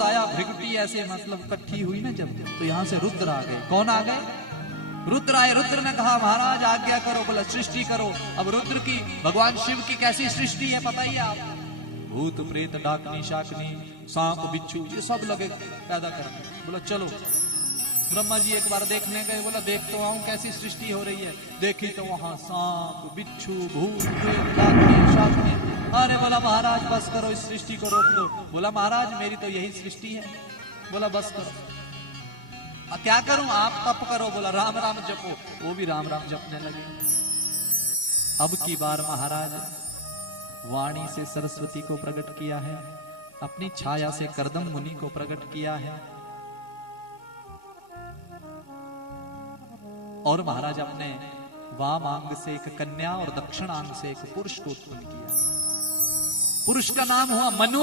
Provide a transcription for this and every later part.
आया भृगुटी ऐसे मतलब इकट्ठी हुई ना जब, तो यहाँ से रुद्र आ गए। कौन आ गए? रुद्र आए। रुद्र ने कहा महाराज आज्ञा करो। बोला सृष्टि करो। अब रुद्र की, भगवान शिव की कैसी सृष्टि है पता ही आप, भूत प्रेत डाकनी शाकनी सांप बिच्छू ये सब लगे पैदा करने। बोला चलो। ब्रह्मा जी एक बार देखने गए। बोला देख तो आऊं कैसी सृष्टि हो रही है। देखी तो वहां सांप बिच्छू भूत प्रेत डाकनी शाकनी। अरे बोला महाराज बस करो, इस सृष्टि को रोक दो। बोला महाराज मेरी तो यही सृष्टि है। बोला बस करो। क्या करूं? आप तप करो। बोला राम राम जपो। वो भी राम राम जपने लगे। अब की बार महाराज वाणी से सरस्वती को प्रकट किया है, अपनी छाया से करदम मुनि को प्रकट किया है, और महाराज अपने वाम अंग से एक कन्या और दक्षिण अंग से एक पुरुष को उत्पन्न किया। पुरुष का नाम हुआ मनु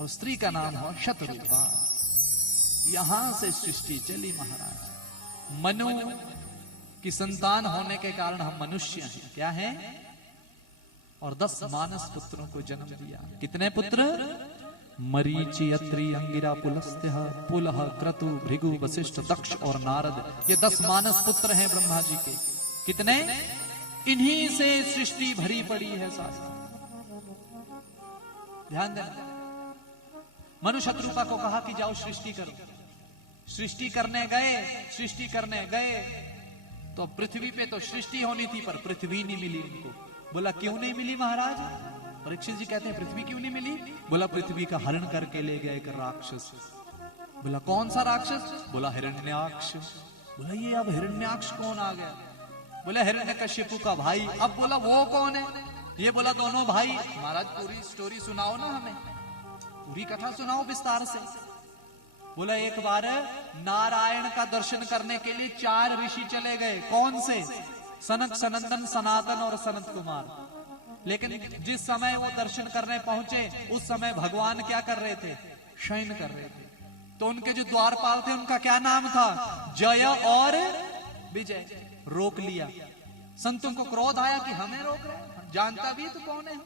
और स्त्री का नाम हुआ शतरूपा। यहां से सृष्टि चली महाराज। मनु की संतान होने के कारण हम मनुष्य हैं। क्या है? और 10 मानस पुत्रों को जन्म दिया। कितने पुत्र? मरीचि अत्रि अंगिरा पुलस्त्य पुलह क्रतु भृगु वशिष्ठ दक्ष और नारद। ये 10 मानस पुत्र हैं ब्रह्मा जी के। कितने? इन्हीं से सृष्टि भरी पड़ी है शास्त्र। ध्यान देना। मनु शत्रुपा को कहा कि जाओ सृष्टि करो। सृष्टि करने गए तो पृथ्वी पे तो सृष्टि होनी थी, पर पृथ्वी नहीं मिली उनको। बोला क्यों नहीं मिली महाराज? परीक्षित जी कहते हैं पृथ्वी क्यों नहीं मिली? बोला पृथ्वी का हरण करके ले गए एक राक्षस। बोला कौन सा राक्षस? बोला हिरण्याक्ष। बोला ये अब हिरण्याक्ष कौन आ गया? बोला हिरण्यकश्यपु का भाई। अब बोला वो कौन है? ये बोला दोनों भाई। महाराज पूरी स्टोरी सुनाओ ना, हमें पूरी कथा सुनाओ विस्तार से। बोला एक बार नारायण का दर्शन करने के लिए 4 ऋषि चले गए। कौन से? सनक, सनंदन, सनातन और सनत कुमार। लेकिन जिस समय वो दर्शन करने पहुंचे उस समय भगवान क्या कर रहे थे? शयन कर रहे थे। तो उनके जो द्वारपाल थे उनका क्या नाम था? जय और विजय। रोक लिया। संतों को क्रोध आया कि हमें रोक रहे, जानता भी तो कौन है।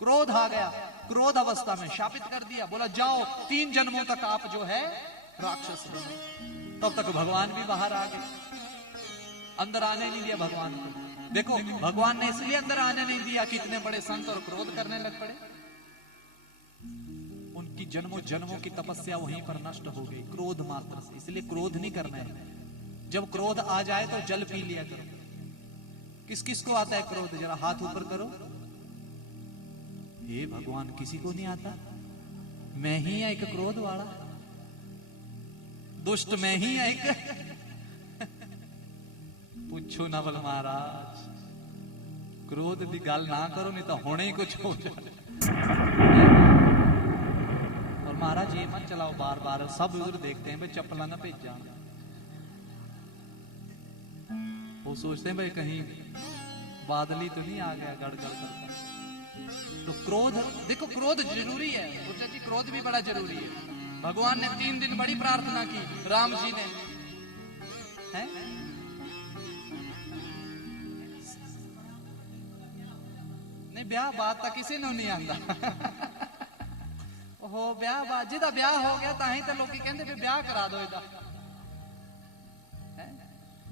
क्रोध आ गया। क्रोध अवस्था में शापित कर दिया। बोला जाओ 3 जन्मों तक आप जो है राक्षस बनो। तब तक भगवान भी बाहर आ गए। अंदर आने नहीं दिया भगवान को। देखो भगवान ने इसलिए अंदर आने नहीं दिया कि इतने बड़े संत और क्रोध करने लग पड़े। उनकी जन्मों जन्मों की तपस्या वहीं पर नष्ट हो गई, क्रोध मात्र से। इसलिए क्रोध नहीं करना है। जब क्रोध आ जाए तो जल पी लिया करो। किस किस को आता है क्रोध? जरा हाथ ऊपर करो। हे भगवान किसी को नहीं आता? मैं ही एक क्रोध वाला दुष्ट, मैं ही एक पूछो ना। बोल महाराज क्रोध की गल ना करो, नहीं तो होने ही कुछ हो जाए। और महाराज ये मत चलाओ बार बार, सब उधर देखते हैं भाई चप्पला ना भेजा। वो सोचते हैं भाई कहीं बादली तो नहीं आ गया गड़गड़ करता। तो क्रोध, देखो क्रोध जरूरी है। सोचा जी क्रोध भी बड़ा जरूरी है। भगवान ने 3 दिन बड़ी प्रार्थना की, राम जी ने है? नहीं ब्याह बात तो किसी ने नहीं आंदा। ओहो ब्याह बात जिदा ब्याह हो गया ताही तो लोग कहते भी ब्याह करा दो इदा।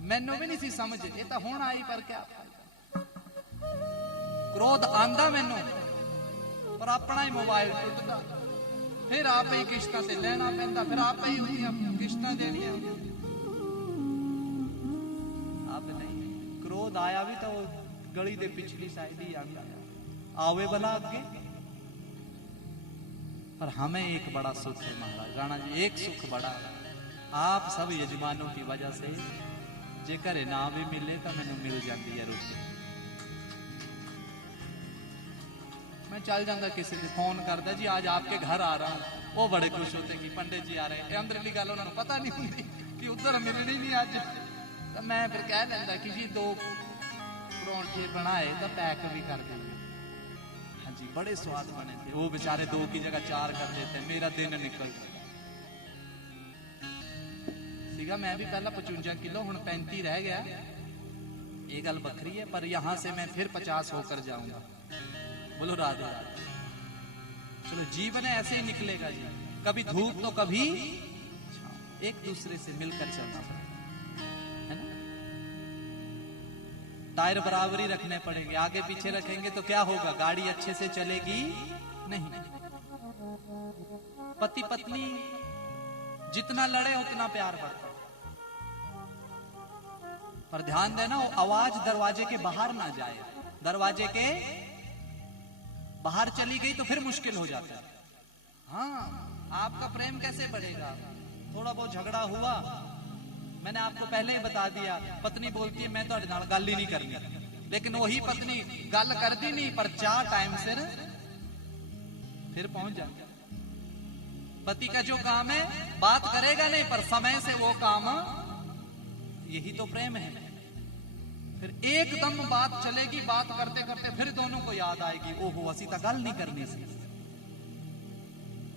मैनू भी नहीं सी समझ, ये तो हुण आई पर क्या क्रोध आंदा मैनू, पर अपना ही मोबाइल टुटदा, फिर आप ही किश्तां ते लेना पैंदा, फिर आप ही उन्हें किश्तां देनियां। अब नहीं, क्रोध आया भी तो गली दे पिछली साइड ही आंदा, आवे भला अगे। पर हमें एक बड़ा सुख है महाराज राणा जी, एक सुख बड़ा है। आप सब यजमानों की वजह से जे घरे ना भी मिले तो मैनू मिल जाती है रोटी। मैं चल जाता किसी को फोन करता जी आज आपके घर आ रहा हूँ, वो बड़े खुश होते कि पंडित जी आ रहे हैं। अंदरली गल उन्होंने पता नहीं होती कि उधर मिलनी नहीं अज। तो मैं फिर कह देता कि जी 2 परौंठे बनाए तो पैक भी कर देंगे। हाँ जी बड़े स्वाद बने थे। वो बेचारे 2 की जगह 4 कर देते, मेरा दिन निकल जाता। मैं भी पहला 55 किलो हूं 35 रह गया। ये गल बखरी है, पर यहां से मैं फिर 50 होकर जाऊंगा। बोलो राधे राधे। चलो जीवन ऐसे ही निकलेगा जी। कभी धूप तो कभी छांव, एक दूसरे से मिलकर चलना पड़ेगा, है ना। टायर बराबरी रखने पड़ेंगे, आगे पीछे रखेंगे तो क्या होगा, गाड़ी अच्छे से चलेगी नहीं। पति पत्नी जितना लड़े उतना प्यार बढ़ता, पर ध्यान देना आवाज दरवाजे के बाहर ना जाए, दरवाजे के बाहर चली गई तो फिर मुश्किल हो जाता है। हाँ, आपका प्रेम कैसे बढ़ेगा, थोड़ा बहुत झगड़ा हुआ, मैंने आपको पहले ही बता दिया, पत्नी बोलती है मैं तो गाली नहीं करनी, लेकिन वही पत्नी गाल करती नहीं पर चार टाइम से फिर पहुंच जाता। पति का जो काम है बात करेगा नहीं पर समय से वो काम, यही तो प्रेम है। फिर एकदम बात चलेगी, बात करते करते फिर दोनों को याद आएगी, ओहो असी तो गल नहीं करनी सी।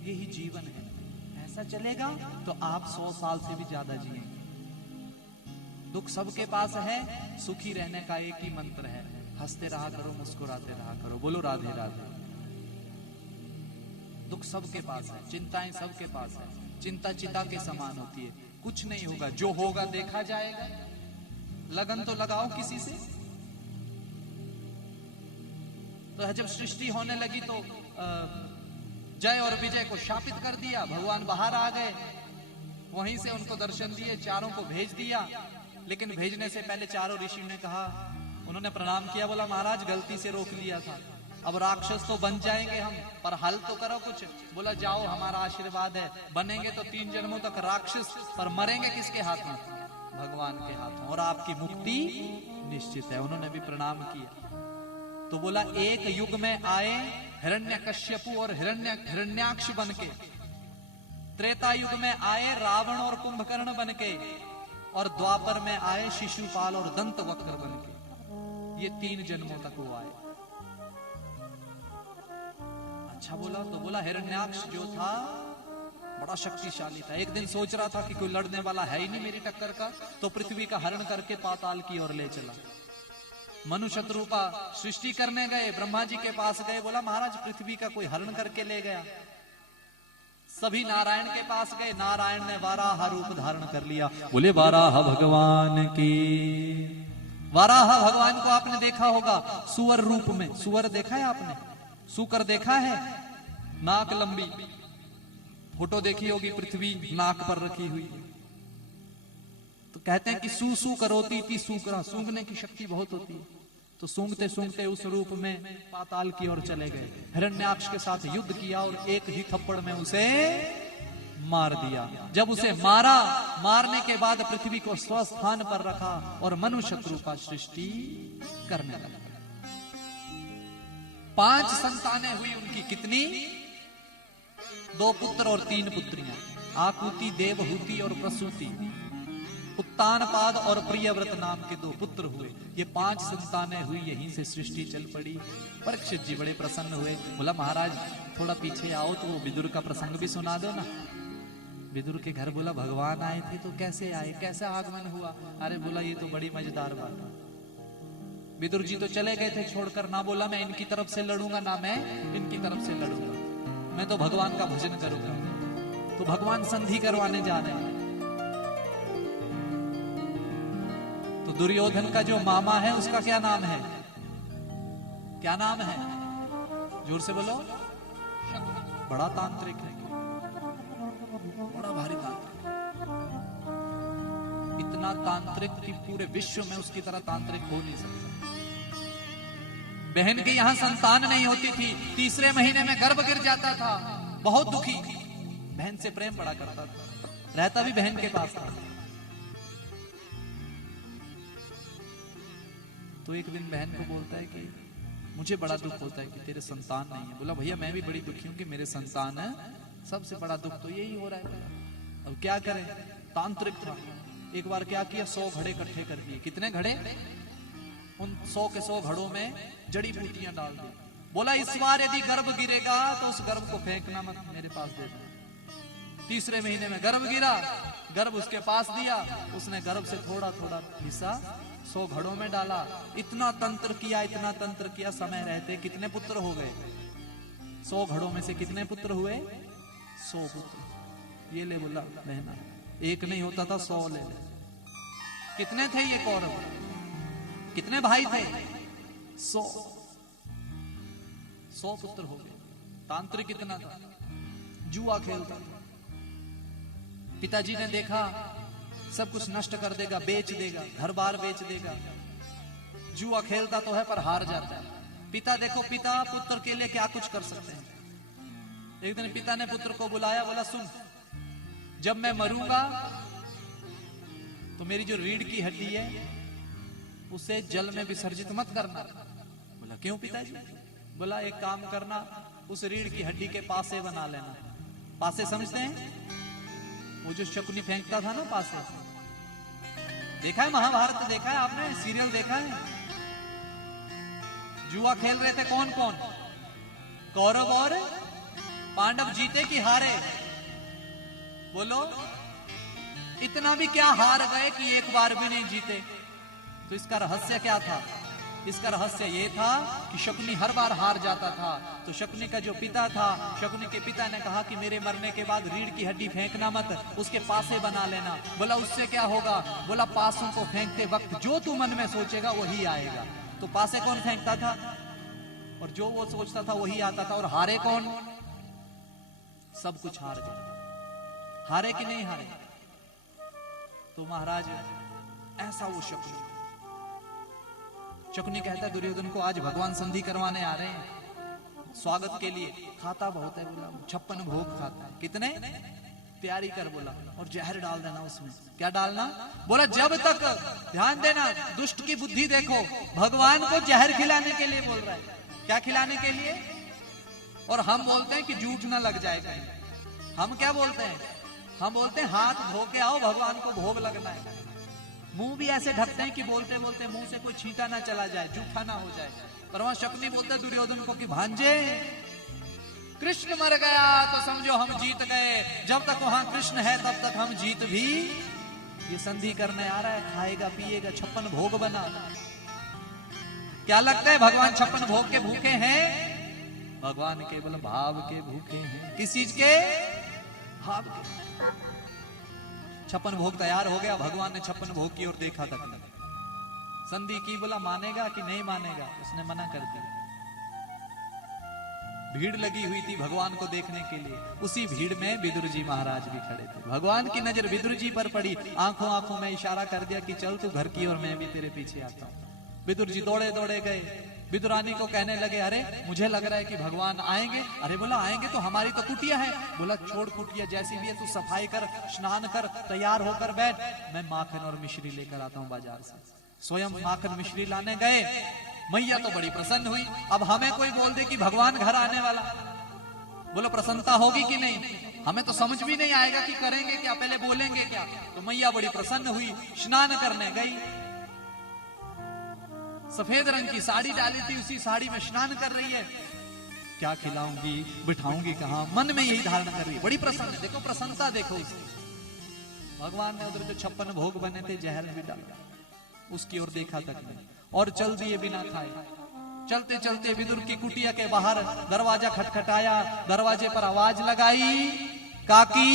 यही जीवन है, ऐसा चलेगा तो आप 100 साल से भी ज्यादा जिएंगे। दुख सबके पास है, सुखी रहने का एक ही मंत्र है, हंसते रहा करो, मुस्कुराते रहा करो, बोलो राधे राधे। दुख सबके पास है, चिंताएं सबके पास है, चिंता चिता के समान होती है, कुछ नहीं होगा, जो होगा देखा जाएगा। लगन तो लगाओ किसी से। तो जब सृष्टि होने लगी तो जय और विजय को शापित कर दिया, भगवान बाहर आ गए, वहीं से उनको दर्शन दिए, चारों को भेज दिया। लेकिन भेजने से पहले चारों ऋषि ने कहा, उन्होंने प्रणाम किया, बोला महाराज गलती से रोक लिया था, अब राक्षस तो बन जाएंगे हम, पर हल तो करो कुछ। बोला जाओ, हमारा आशीर्वाद है, बनेंगे तो 3 जन्मों तक राक्षस, पर मरेंगे किसके हाथ में, भगवान के हाथ में, और आपकी मुक्ति निश्चित है। उन्होंने भी प्रणाम किया। तो बोला एक युग में आए हिरण्यकश्यपु और हिरण्याक्ष बनके, त्रेता युग में आए रावण और कुंभकर्ण बनके, और द्वापर में आए शिशुपाल और दंतवक्र बनके। ये 3 जन्मों तक वो आए। अच्छा बोला, तो बोला हिरण्याक्ष जो था बड़ा शक्तिशाली था, एक दिन सोच रहा था कि कोई लड़ने वाला है ही नहीं मेरी टक्कर का, तो पृथ्वी का हरण करके पाताल की ओर ले चला। मनुष्य रूपा सृष्टि करने गए, ब्रह्मा जी के पास गए, बोला महाराज पृथ्वी का कोई हरण करके ले गया। सभी नारायण के पास गए, नारायण ने वाराह रूप धारण कर लिया। बोले वाराह भगवान की। वाराह भगवान को आपने देखा होगा सुअर रूप में, सुअर देखा है आपने, सुकर देखा है, नाक लंबी, फोटो देखी होगी, पृथ्वी नाक पर रखी हुई। तो कहते हैं कि सू सू करोती थी सूकरा, सूंघने की शक्ति बहुत होती है। तो सूंघते सूंघते उस रूप में पाताल की ओर चले गए, हिरण्याक्ष के साथ युद्ध किया और एक ही थप्पड़ में उसे मार दिया। जब उसे मारा, मारने के बाद पृथ्वी को स्वस्थान पर रखा और मनुष्य रूपा सृष्टि करने लगा। 5 संतानें हुई उनकी, कितनी? 2 पुत्र और 3 पुत्रियां, आकुति, देवहूति और प्रसूति। उत्तानपाद और प्रियव्रत नाम के 2 पुत्र हुए। ये 5 संतानें हुई, यहीं से सृष्टि चल पड़ी। परीक्षित जी बड़े प्रसन्न हुए, बोला महाराज थोड़ा पीछे आओ तो वो विदुर का प्रसंग भी सुना दो ना। विदुर के घर बोला भगवान आए थे, तो कैसे आए, कैसे आगमन हुआ? अरे बोला ये तो बड़ी मजेदार बात है। विदुर जी तो चले गए थे छोड़कर, ना बोला मैं इनकी तरफ से लड़ूंगा, ना मैं इनकी तरफ से लड़ूंगा, मैं तो भगवान का भजन करूंगा। तो भगवान संधि करवाने जा रहे हैं। तो दुर्योधन का जो मामा है उसका क्या नाम है, क्या नाम है? जोर से बोलो। बड़ा तांत्रिक है, बड़ा भारी तांत्रिक, इतना तांत्रिक कि पूरे विश्व में उसकी तरह तांत्रिक हो नहीं सकता। बहन की यहां संतान नहीं होती थी, 3रे महीने में गर्भ गिर जाता था, बहुत दुखी, बहन से प्रेम बड़ा करता था, रहता भी बहन के पास था। तो एक दिन बहन को बोलता है कि मुझे बड़ा दुख होता है कि तेरे संतान नहीं है। बोला भैया मैं भी बड़ी दुखी हूं कि मेरे संतान है, सबसे बड़ा दुख तो यही हो रहा है। अब क्या करें, तांत्रिक था। एक बार क्या किया, 100 घड़े इकट्ठे कर दिए। कितने घड़े? उन 100 के 100 घड़ों में जड़ी बूटियां डाल दी। बोला इस बार यदि गर्भ गिरेगा तो उस गर्भ को फेंकना मत, मेरे पास दे दो। 3रे महीने में गर्भ गिरा, गर्भ उसके पास दिया, उसने गर्भ से थोड़ा थोड़ा हिस्सा 100 घड़ों में डाला। इतना तंत्र किया, इतना तंत्र किया, समय रहते कितने पुत्र हो गए? 100 घड़ों में से कितने पुत्र हुए? 100 पुत्र। ये ले बोला बहना, एक नहीं होता था 100 ले ले। कितने थे ये कौरव, कितने भाई थे? 100 पुत्र हो गए। तांत्रिक कितना था, जुआ खेलता था। पिताजी ने देखा सब कुछ नष्ट कर देगा, बेच देगा, घर बार बेच देगा। जुआ खेलता तो है पर हार जाता है। पिता देखो, पिता पुत्र के लिए क्या कुछ कर सकते हैं। एक दिन पिता ने पुत्र को बुलाया, बोला सुन, जब मैं मरूंगा तो मेरी जो रीढ़ की हड्डी है उसे जल में विसर्जित मत करना। बोला क्यों पिताजी? बोला एक काम करना, उस रीढ़ की हड्डी के पासे बना लेना। पासे समझते हैं? वो जो शकुनी फेंकता था ना पासे, देखा है महाभारत, देखा है आपने, सीरियल देखा है? जुआ खेल रहे थे कौन कौन? कौरव और पांडव। जीते कि हारे? बोलो। इतना भी क्या हार गए कि एक बार भी नहीं जीते? तो इसका रहस्य क्या था? इसका रहस्य यह था कि शकुनी हर बार हार जाता था। तो शकुनी का जो पिता था, शकुनी के पिता ने कहा कि मेरे मरने के बाद रीढ़ की हड्डी फेंकना मत, उसके पासे बना लेना। बोला उससे क्या होगा? बोला पासों को फेंकते वक्त जो तू मन में सोचेगा वही आएगा। तो पासे कौन फेंकता था? और जो वो सोचता था वही आता था। और हारे कौन? सब कुछ हार गए। हारे कि नहीं हारे? तो महाराज ऐसा वो शकुनी कहता है दुर्योधन को, आज भगवान संधि करवाने आ रहे हैं स्वागत के लिए। खाता बहुत है, बोला 56 भोग खाता है। कितने? तैयारी कर बोला, और जहर डाल देना उसमें। क्या डालना? बोला जब तक, ध्यान देना, दुष्ट की बुद्धि देखो, भगवान को जहर खिलाने के लिए बोल रहा है। क्या खिलाने के लिए? और हम बोलते हैं कि झूठ ना लग जाए कहीं। हम क्या बोलते हैं? हम बोलते हैं हाथ धो के आओ, भगवान को भोग लगना है। मुंह भी ऐसे ढकते हैं कि बोलते बोलते मुंह से कोई छींटा ना चला जाए, जूठा ना हो जाए। पर वहां शकुनी बोलता है दुर्योधन को कि भांजे, कृष्ण मर गया तो समझो हम जीत गए। जब तक वहां कृष्ण है तब तक हम जीत भी। ये संधि करने आ रहा है, खाएगा पिएगा, 56 भोग बना। क्या लगता है भगवान 56 भोग के भूखे हैं? भगवान केवल भाव के भूखे हैं। किस चीज के? भाव के। 56 भोग तैयार हो गया। भगवान ने 56 भोग की ओर देखा तक नहीं। संधि की, बोला मानेगा कि नहीं मानेगा? उसने मना कर दिया। भीड़ लगी हुई थी भगवान को देखने के लिए। उसी भीड़ में विदुर जी महाराज भी खड़े थे। भगवान की नजर विदुर जी पर पड़ी। आंखों आंखों में इशारा कर दिया कि चल तू घर की और मैं भी तेरे पीछे आता हूं। विदुर जी दौड़े दौड़े गए। विदुरानी को कहने लगे, अरे मुझे लग रहा है कि भगवान आएंगे। अरे बोला आएंगे तो हमारी तो कुटिया है। बोला छोड़ कुटिया जैसी भी है, तू सफाई कर, स्नान कर, तैयार होकर बैठ, मैं माखन और मिश्री लेकर आता हूं बाजार से। स्वयं माखन मिश्री लाने गए। मैया तो बड़ी प्रसन्न हुई। अब हमें कोई बोल दे कि भगवान घर आने वाला, बोलो प्रसन्नता होगी कि नहीं? हमें तो समझ भी नहीं आएगा कि करेंगे क्या, पहले बोलेंगे क्या। तो मैया बड़ी प्रसन्न हुई, स्नान करने गई। सफेद रंग की साड़ी डाली थी, उसी साड़ी में स्नान कर रही है। क्या खिलाऊंगी, बिठाऊंगी कहां, मन में यही धारणा कर रही है। बड़ी प्रसन्न है, देखो प्रसन्नता देखो उसकी। भगवान ने उधर जो 56 भोग बने थे जहर भी डाला, उसकी ओर देखा तक नहीं, और चल दिए बिना खाए। चलते चलते विदुर की कुटिया के बाहर दरवाजा खटखटाया। दरवाजे पर आवाज लगाई, काकी।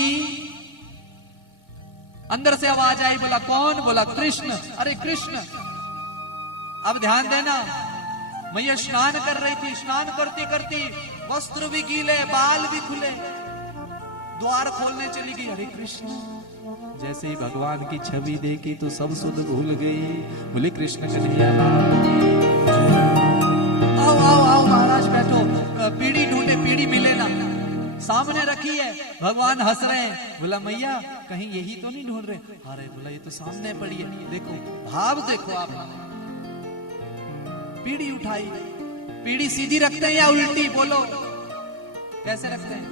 अंदर से आवाज आई, बोला कौन? बोला कृष्ण। अरे कृष्ण। अब ध्यान देना, मैया स्नान कर रही थी। स्नान करती करती वस्त्र भी गीले, बाल भी खुले, द्वार खोलने चली गई। हरे कृष्ण। जैसे ही भगवान की छवि देखी तो सब सुध भूल गई। बोले कृष्ण कन्हैया। आओ आओ आओ महाराज बैठो, पीढ़ी ढूंढे, पीढ़ी मिले ना। सामने रखी है, भगवान हंस रहे हैं। बोला मैया कहीं यही तो नहीं ढूंढ रहे? अरे बोला ये तो सामने पड़ी है, देखो भाव देखो आप। पीढ़ी उठाई। पीढ़ी सीधी रखते हैं या उल्टी? बोलो कैसे रखते हैं?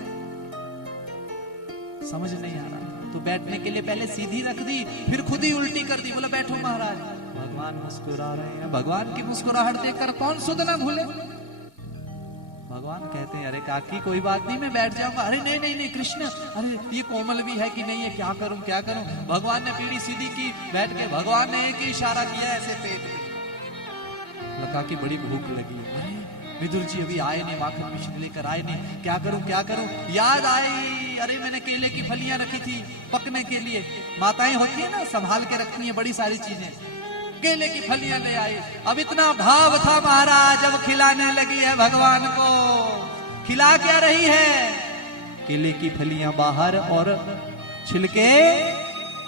समझ नहीं आ रहा। तो बैठने के लिए पहले सीधी रख दी, फिर खुद ही उल्टी कर दी। बोला बैठो महाराज। भगवान मुस्कुरा रहे हैं। भगवान की मुस्कुराहट देखकर कौन सुध ना भूले। भगवान कहते हैं, अरे काकी कोई बात नहीं, मैं बैठ जाऊंगा। अरे नहीं नहीं नहीं कृष्ण, अरे ये कोमल भी है कि नहीं है, क्या करूं क्या करूं। भगवान ने पीढ़ी सीधी की, बैठ के भगवान ने एक ही इशारा किया ऐसे पेट में। लगा कि बड़ी भूख लगी है। अरे विदुर जी अभी आए नहीं, माखन मिश्री लेकर आए नहीं, क्या करूं क्या करूं। याद आई, अरे मैंने केले की फलियां रखी थी पकने के लिए। माताएं होती है ना, संभाल के रखती है बड़ी सारी चीजें। केले की फलियां ले आई। अब इतना भाव था महाराज, अब खिलाने लगी है भगवान को। खिला क्या रही है? केले की फलियां बाहर और छिलके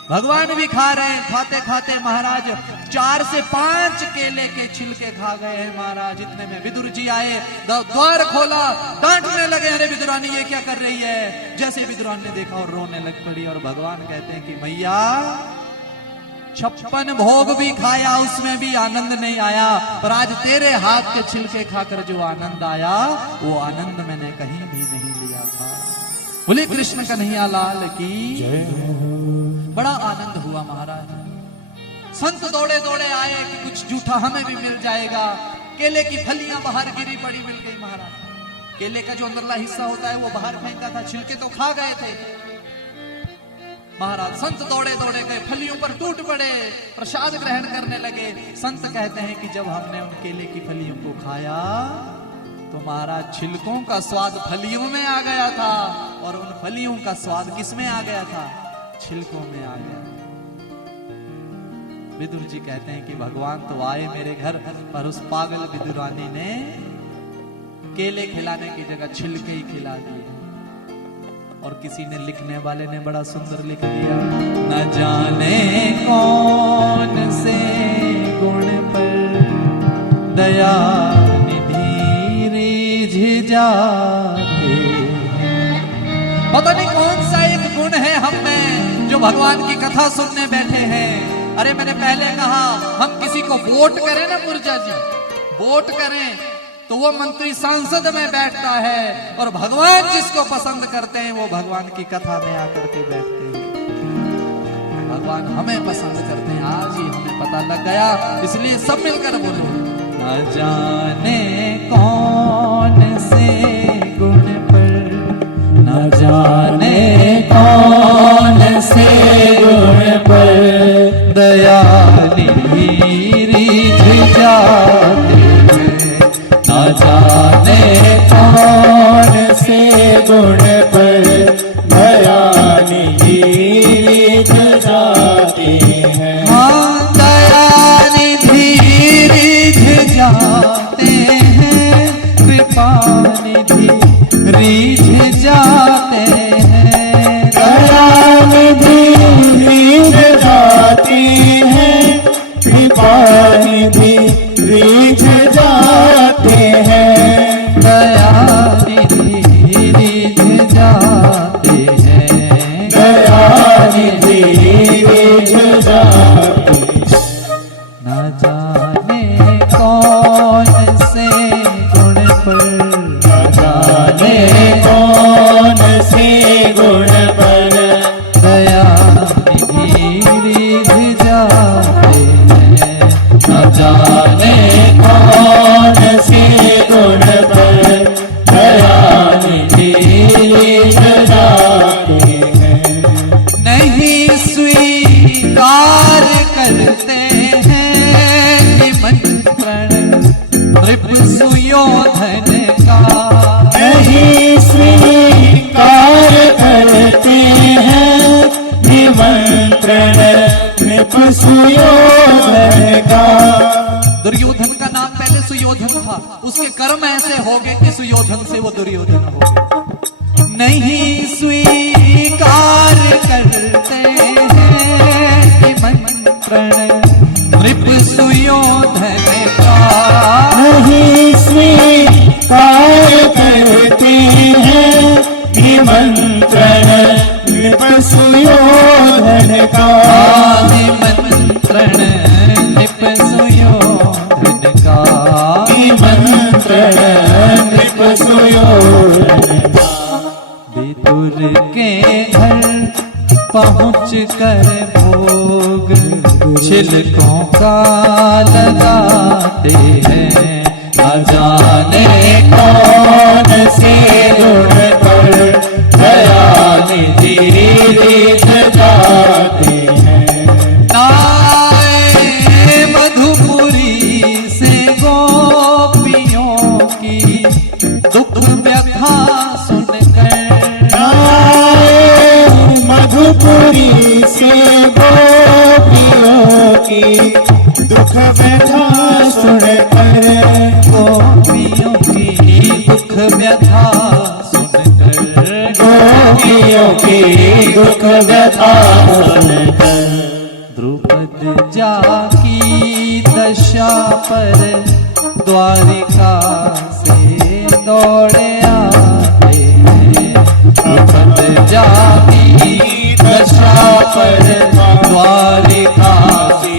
भगवान भी खा रहे हैं। खाते खाते महाराज 4 से 5 केले के छिलके खा गए हैं महाराज। इतने में विदुर जी आए, द्वार खोला, डांटने लगे, अरे विदुरानी ये क्या कर रही है। जैसे विदुरानी ने देखा और रोने लग पड़ी। और भगवान कहते हैं कि मैया 56 भोग भी खाया, उसमें भी आनंद नहीं आया, पर आज तेरे हाथ के छिलके खाकर जो आनंद आया, वो आनंद मैंने कहीं भी नहीं लिया था। बोले कृष्ण कन्हैया लाल की जय। बड़ा आनंद हुआ महाराज। संत दौड़े दौड़े आए कि कुछ जूठा हमें भी मिल जाएगा। केले की फलियां बाहर गिरी पड़ी मिल गई महाराज। केले का जो अंदरला हिस्सा होता है वो बाहर फेंका था, छिलके तो खा गए थे महाराज। संत दौड़े दौड़े गए, फलियों पर टूट पड़े, प्रसाद ग्रहण करने लगे। संत कहते हैं कि जब हमने उन केले की फलियों को खाया तो महाराज छिलकों का स्वाद फलियों में आ गया था, और उन फलियों का स्वाद किसमें आ गया था? छिलकों में आ गया। विदुर जी कहते हैं कि भगवान तो आए मेरे घर, पर उस पागल विदुरानी ने केले खिलाने की जगह छिलके ही खिला दिए। और किसी ने, लिखने वाले ने बड़ा सुंदर लिख दिया, न जाने कौन से गुण पर दया निधि रिझ जाते। पता नहीं कौन सा एक गुण है हम में जो भगवान की कथा सुनने बैठे हैं। अरे मैंने पहले कहा, हम किसी को वोट करें ना पुरजा जी, वोट करें तो वो मंत्री संसद में बैठता है, और भगवान जिसको पसंद करते हैं वो भगवान की कथा में आकर के बैठते हैं। भगवान हमें पसंद करते हैं, आज ही हमें पता लग गया। इसलिए सब मिलकर बोलो, न जाने कौन से गुण पर, न जाने कौन से गुण पर दया निधि रिझ जाते। न जाने कौन से गुण पर दया निधि रिझ जाते हैं। हाँ, दया निधि रिझ जाते हैं, कृपा निधि रिझ जाते हैं। दया निधि रिझ जाती है, कृपा निधि रिझ जाते हैं। दया निधि रिझ जाते हैं। दया निधि रिझ जाते हैं। न जाने कौन से गुण पर, न जाने कौन से गुण पर दया निधि रिझ जाते हैं। न जाने कौन से गुण पर दया निधि रिझ जाते हैं। नहीं स्वीकार करते हैं निमंत्रण नृप सुयोधन का। नहीं स्वीकार करते हैं निमंत्रण नृप सुयोधन का। दुर्योधन का नाम पहले सुयोधन था, उसके कर्म ऐसे हो गए कि सुयोधन से वो दुर्योधन हो गए। नहीं स्वीकार करते हैं निमंत्रण नृप सुयोधन का। नहीं स्वीकार करते हैं निमंत्रण नृप सुयोधन का। निमंत्रण नृप सुयोधन का। निमंत्रण नृप सुयोधन का। विदुर के घर पहुँच कर भोग छिलकों का लगाते हैं। न जाने कौन से गुण पर दया निधि रिझ जाते हैं। आए मधुपुरी से गोपियों की की दुख व्यथा सुनकर, गोपियों की दुख व्यथा सुनकर, गोपियों की दुख व्यथा सुनकर, द्रुपद जाकी दशा पर द्वारिका से दौड़े आते हैं। द्रुपद जाकी दशा पर द्वारिका से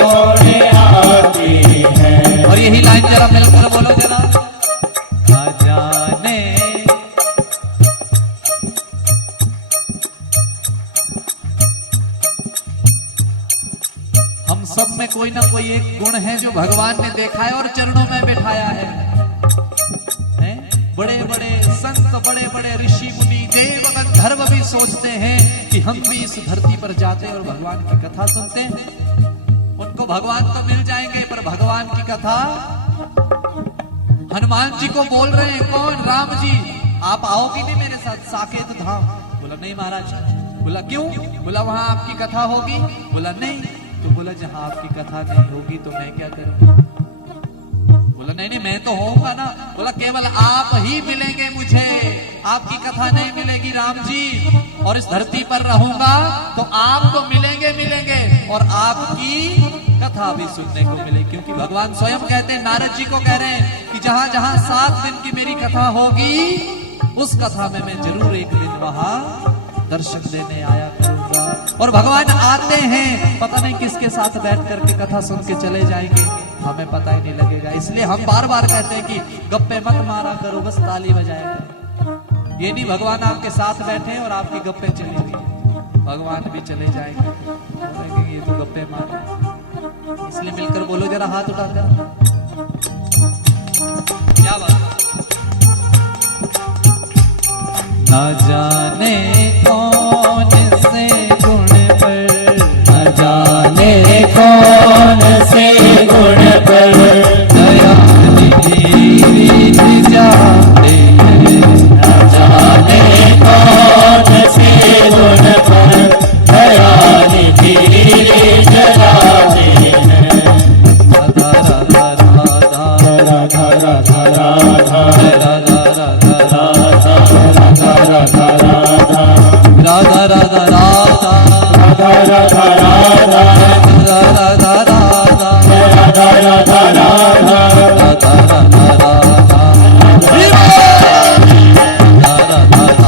दौड़े आते हैं। और यही लाइन जरा मिलकर बोलो जरा। ना जाने हम सब में कोई ना कोई एक गुण है जो भगवान ने देखा है और चरणों में बिठाया है? बड़े बड़े संत, बड़े बड़े ऋषि मुनि, देव गंधर्व भी सोचते हैं कि हम भी इस धरती पर जाते और भगवान की कथा सुनते हैं। उनको भगवान तो मिल जाएंगे, पर भगवान की कथा हनुमान जी को बोल रहे हैं, कौन? राम जी, आप आओगे नहीं मेरे साथ साकेत धाम? बोला नहीं महाराज। बोला क्यों? बोला वहां आपकी कथा होगी। बोला नहीं। तो बोला जहां आपकी कथा नहीं होगी तो मैं क्या करूंगा? बोला नहीं नहीं, मैं तो होऊंगा ना। बोला केवल आप ही मिलेंगे मुझे, आपकी कथा नहीं मिलेगी राम जी। और इस धरती पर रहूंगा तो आपको मिलेंगे मिलेंगे और आपकी कथा भी सुनने को मिले, क्योंकि भगवान स्वयं कहते हैं, नारद जी को कह रहे हैं कि जहां जहां 7 दिन की मेरी कथा होगी उस कथा में मैं जरूर एक दिन वहां दर्शन देने आया करूंगा। और भगवान आते हैं, पता नहीं किसके साथ बैठ करके कथा सुन के चले जाएंगे, हमें पता ही नहीं लगेगा। इसलिए हम बार बार कहते हैं कि गप्पे मत मारा करो, बस ताली बजाया करो। ये नहीं भगवान आपके साथ बैठे और आपकी गप्पे चली गई, भगवान भी चले जाएंगे, बोलेंगे ये तो गप्पे मारे। इसलिए मिलकर बोलो जरा, हाथ उठाकर। क्या बात? ना जाने कौन से गुण पर, न जाने कौन से गुण पर दया निधि जाते हैं। न जाने कौन से गुण पर दया निधि जगाते हैं। राधा राधा राधा राधा राधा राधा राधा राधा राधा राधा राधा राधा राधा राधा राधा राधा राधा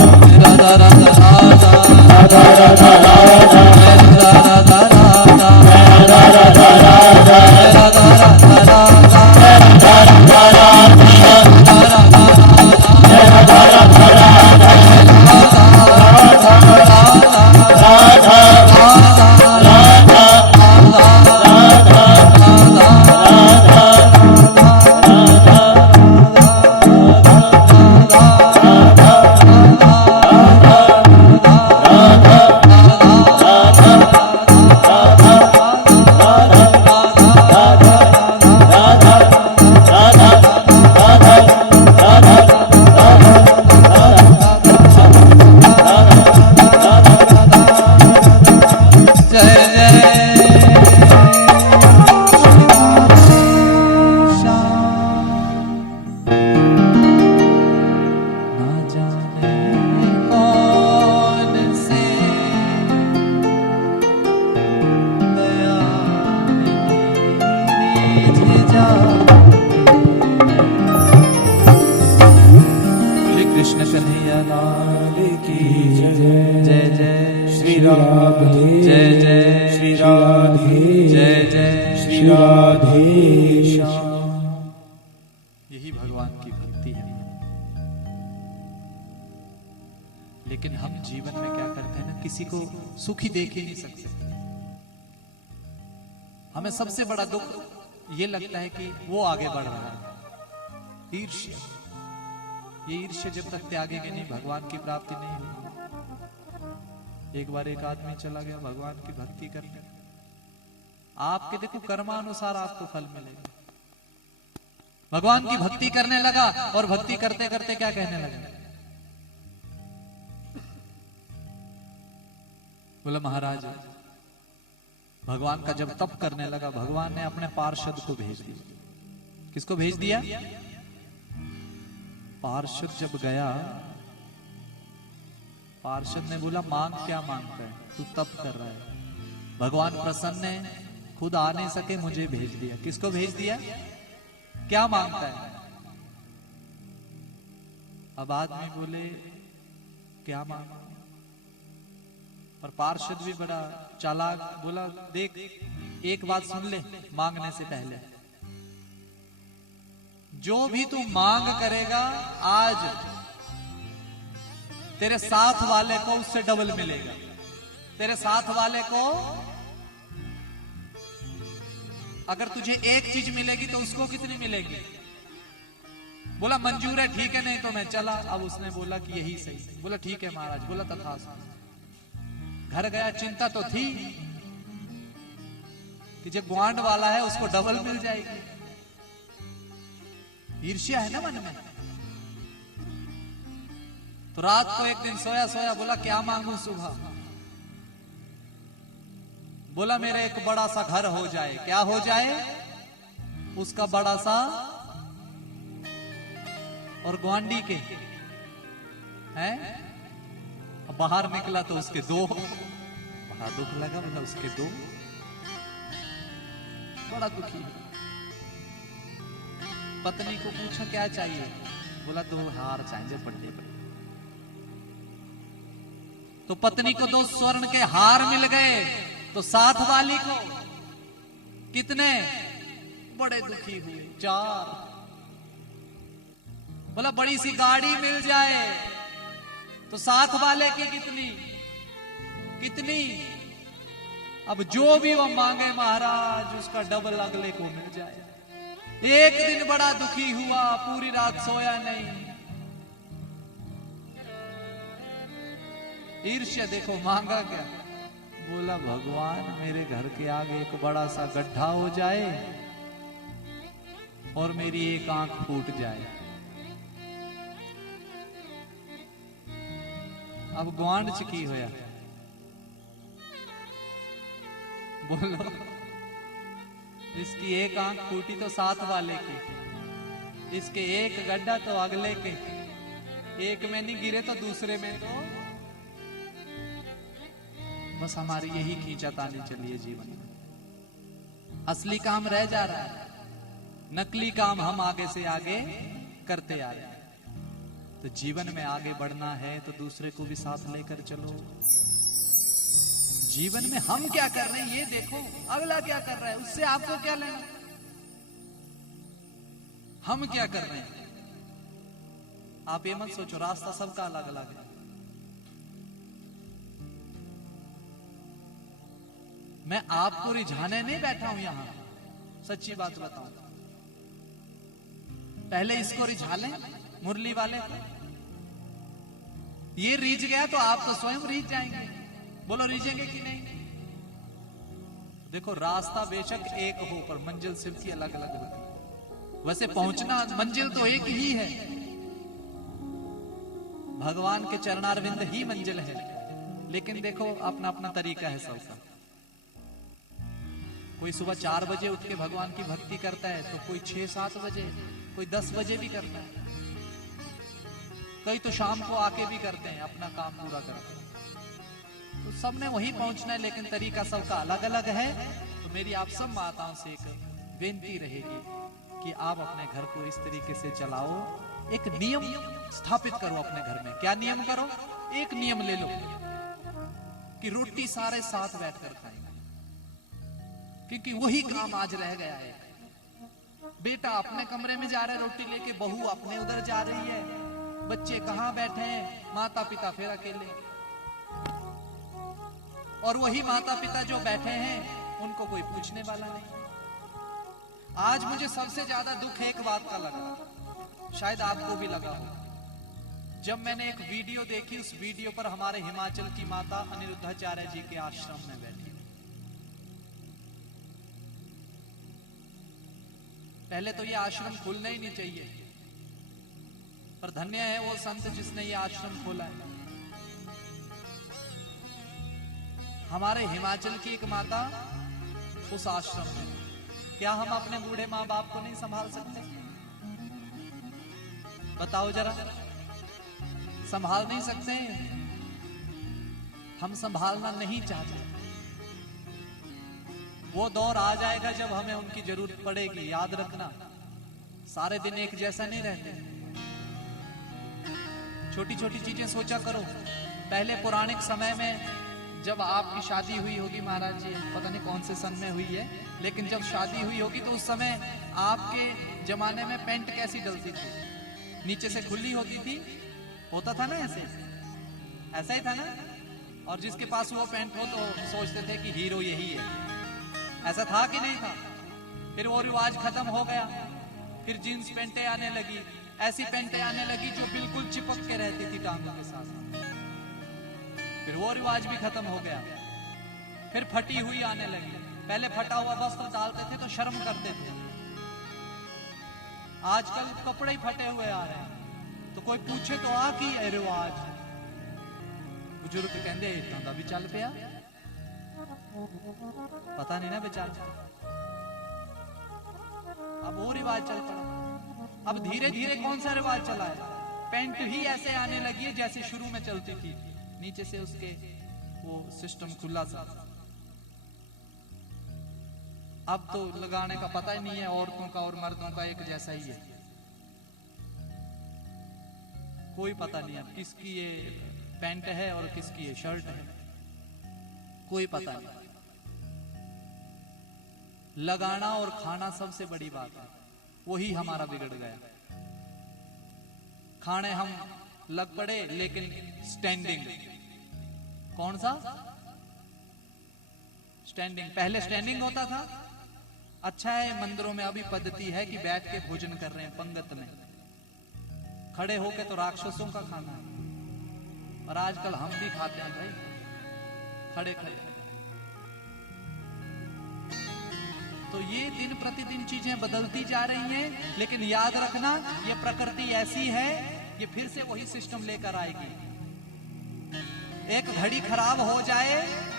राधा लेकिन हम जीवन में क्या करते हैं ना, किसी को सुखी देख ही नहीं सकते। हमें सबसे बड़ा दुख ये लगता है कि वो आगे बढ़ रहा है। ईर्ष्या, ये ईर्ष्या जब तक त्यागेंगे नहीं, भगवान की प्राप्ति नहीं होगी। एक बार एक आदमी चला गया भगवान की भक्ति करने, आपके देखो कर्मानुसार आपको फल मिलेगा। भगवान की भक्ति करने लगा और भक्ति करते करते क्या कहने लगा, बोला महाराज भगवान का जब तप करने लगा, भगवान ने अपने पार्षद को भेज दिया। किसको भेज दिया? पार्षद जब गया, पार्षद ने बोला मांग क्या मांगता है, तू तप कर रहा है। भगवान प्रसन्न है, खुद आ नहीं सके, मुझे भेज दिया। किसको भेज दिया? क्या मांगता है? अब आदमी बोले क्या मांगा, और पार्षद भी बड़ा चालाक, बोला देख एक बात सुन ले मांगने से पहले, जो भी तू मांग करेगा आज तेरे साथ वाले को उससे डबल मिलेगा। तेरे साथ वाले को अगर तुझे एक चीज मिलेगी तो उसको कितनी मिलेगी? बोला मंजूर है, ठीक है, नहीं तो मैं चला। अब उसने बोला कि यही सही। बोला ठीक है महाराज। बोला तथास्तु। घर गया, चिंता तो थी कि जो ग्वांड वाला है उसको डबल मिल जाएगी। ईर्ष्या है ना मन में। तो रात को एक दिन सोया सोया बोला क्या मांगू सुबह? बोला मेरे एक बड़ा सा घर हो जाए। क्या हो जाए? उसका बड़ा सा, और ग्वांडी के हैं। अब बाहर निकला तो उसके दो। बड़ा दुख लगा, बोला उसके दो, बड़ा दुखी। पत्नी को पूछा क्या चाहिए? बोला दो हार चाहिए बर्थडे पर। तो पत्नी को 2 स्वर्ण के हार मिल गए, तो साथ वाली को कितने? बड़े दुखी हुए 4। बोला बड़ी सी गाड़ी मिल जाए तो साथ वाले की कितनी? अब जो भी वो मांगे महाराज उसका डबल अगले को मिल जाए। एक दिन बड़ा दुखी हुआ, पूरी रात सोया नहीं। ईर्ष्या देखो मांगा क्या? बोला भगवान मेरे घर के आगे एक बड़ा सा गड्ढा हो जाए और मेरी एक आंख फूट जाए। अब ग्वांड च की होया? बोलो, इसकी एक आंख फूटी तो साथ वाले की, इसके एक गड्ढा तो अगले के, एक में नहीं गिरे तो दूसरे में। तो बस हमारी यही खींचातानी चली है जीवन में। असली काम रह जा रहा है, नकली काम हम आगे से आगे करते आ रहे हैं। तो जीवन में आगे बढ़ना है तो दूसरे को भी साथ लेकर चलो। जीवन में हम क्या कर रहे हैं ये देखो, अगला क्या कर रहा है उससे आपको क्या लेना। हम क्या कर रहे हैं आप ये मत सोचो, रास्ता सबका अलग अलग है। मैं आपको रिझाने नहीं बैठा हूं यहां, सच्ची बात बताऊं। पहले इसको रिझा लें, मुरली वाले को। ये रीझ गया तो आप तो स्वयं रीझ जाएंगे। बोलो रीझेंगे कि नहीं? देखो रास्ता बेशक एक हो पर मंजिल सिर्फ अलग अलग होती। वैसे पहुंचना मंजिल तो एक ही है, भगवान के चरणारविंद ही मंजिल है। लेकिन देखो अपना अपना तरीका है सबका। कोई सुबह 4 बजे उठ के भगवान की भक्ति करता है, तो कोई 6-7 बजे, कोई 10 बजे भी करता है, कई तो शाम को आके भी करते हैं, अपना काम पूरा करते हैं। तो सबने वही पहुंचना है, लेकिन तरीका सबका अलग अलग है। तो मेरी आप सब माताओं से एक बेनती रहेगी कि आप अपने घर को इस तरीके से चलाओ, एक नियम स्थापित करो अपने घर में। क्या नियम करो? एक नियम ले लो कि रोटी सारे साथ बैठकर खाएंगे, क्योंकि वही काम आज रह गया है। बेटा अपने कमरे में जा रहा है रोटी लेके, बहू अपने उधर जा रही है, बच्चे कहां बैठे हैं, माता पिता फिर अकेले, और वही माता पिता जो बैठे हैं उनको कोई पूछने वाला नहीं। आज मुझे सबसे ज्यादा दुख एक बात का लगा, शायद आपको भी लगा हो, जब मैंने एक वीडियो देखी। उस वीडियो पर हमारे हिमाचल की माता अनिरुद्धाचार्य जी के आश्रम में बैठी। पहले तो ये आश्रम खुलना ही नहीं चाहिए, पर धन्य है वो संत जिसने ये आश्रम खोला है। हमारे हिमाचल की एक माता उस आश्रम में। क्या हम अपने बूढ़े माँ बाप को नहीं संभाल सकते? बताओ जरा, संभाल नहीं सकते? हम संभालना नहीं चाहते। वो दौर आ जाएगा जब हमें उनकी जरूरत पड़ेगी। याद रखना, सारे दिन एक जैसा नहीं रहते। छोटी छोटी चीजें सोचा करो। पहले पुराने समय में जब आपकी शादी हुई होगी महाराज जी, पता नहीं कौन से सन में हुई है, लेकिन जब शादी हुई होगी तो उस समय आपके जमाने में पैंट कैसी डलती थी? नीचे से खुली होती थी, होता था ना ऐसे, ऐसा ही था ना। और जिसके पास वो पैंट हो तो सोचते थे कि हीरो यही है। ऐसा था कि नहीं था? फिर वो रिवाज खत्म हो गया, फिर जीन्स पैंटें आने लगी। ऐसी पैंटें आने लगी जो बिल्कुल चिपक के रहती थी टांगों के साथ। फिर वो रिवाज भी खत्म हो गया। फिर फटी हुई आने लगी। पहले फटा हुआ वस्त्र डालते थे तो शर्म करते थे, आजकल कपड़े ही फटे हुए आ रहे हैं। तो कोई पूछे तो आ की है रिवाज। बुजुर्ग कहते इतना का भी चल पिया, पता नहीं ना बेचारा। अब वो रिवाज चल पड़ा। अब धीरे धीरे कौन सा रिवाज चला है? पैंट ही ऐसे आने लगी है जैसे शुरू में चलती थी, नीचे से उसके वो सिस्टम खुला सा। अब तो लगाने का पता ही नहीं है, औरतों का और मर्दों का एक जैसा ही है। कोई पता नहीं अब किसकी ये पैंट है और किसकी ये शर्ट है, कोई पता नहीं। लगाना और खाना सबसे बड़ी बात है, वही हमारा बिगड़ गया। खाने हम लग पड़े, लेकिन स्टैंडिंग। कौन सा स्टैंडिंग? पहले स्टैंडिंग होता था। अच्छा है मंदिरों में अभी पद्धति है कि बैठ के भोजन कर रहे हैं पंगत में। खड़े होके तो राक्षसों का खाना है, और आजकल हम भी खाते हैं भाई खड़े खड़े। तो ये दिन प्रतिदिन चीजें बदलती जा रही हैं, लेकिन याद रखना ये प्रकृति ऐसी है, ये फिर से वही सिस्टम लेकर आएगी। एक घड़ी खराब हो जाए,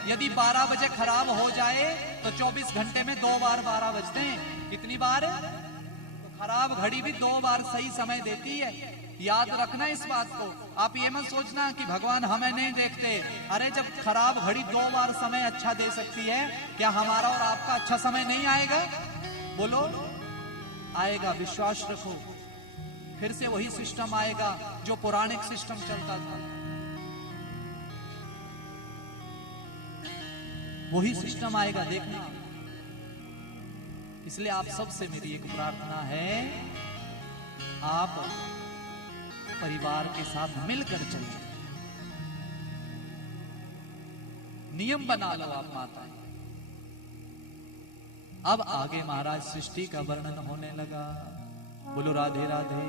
यदि 12 बजे खराब हो जाए तो 24 घंटे में 2 बार 12 बजते हैं। कितनी बार? तो खराब घड़ी भी 2 बार सही समय देती है। याद रखना इस बात को। आप ये मत सोचना कि भगवान हमें नहीं देखते। अरे जब खराब घड़ी 2 बार समय अच्छा दे सकती है, क्या हमारा और आपका अच्छा समय नहीं आएगा? बोलो, आएगा, विश्वास रखो। फिर से वही सिस्टम आएगा जो पौराणिक सिस्टम चलता था, वही सिस्टम आएगा, देखना। इसलिए आप सबसे मेरी एक प्रार्थना है, आप परिवार के साथ मिलकर चलिए, नियम बना लो आप माताएं। अब आगे महाराज सृष्टि का वर्णन होने लगा। बोलो राधे राधे।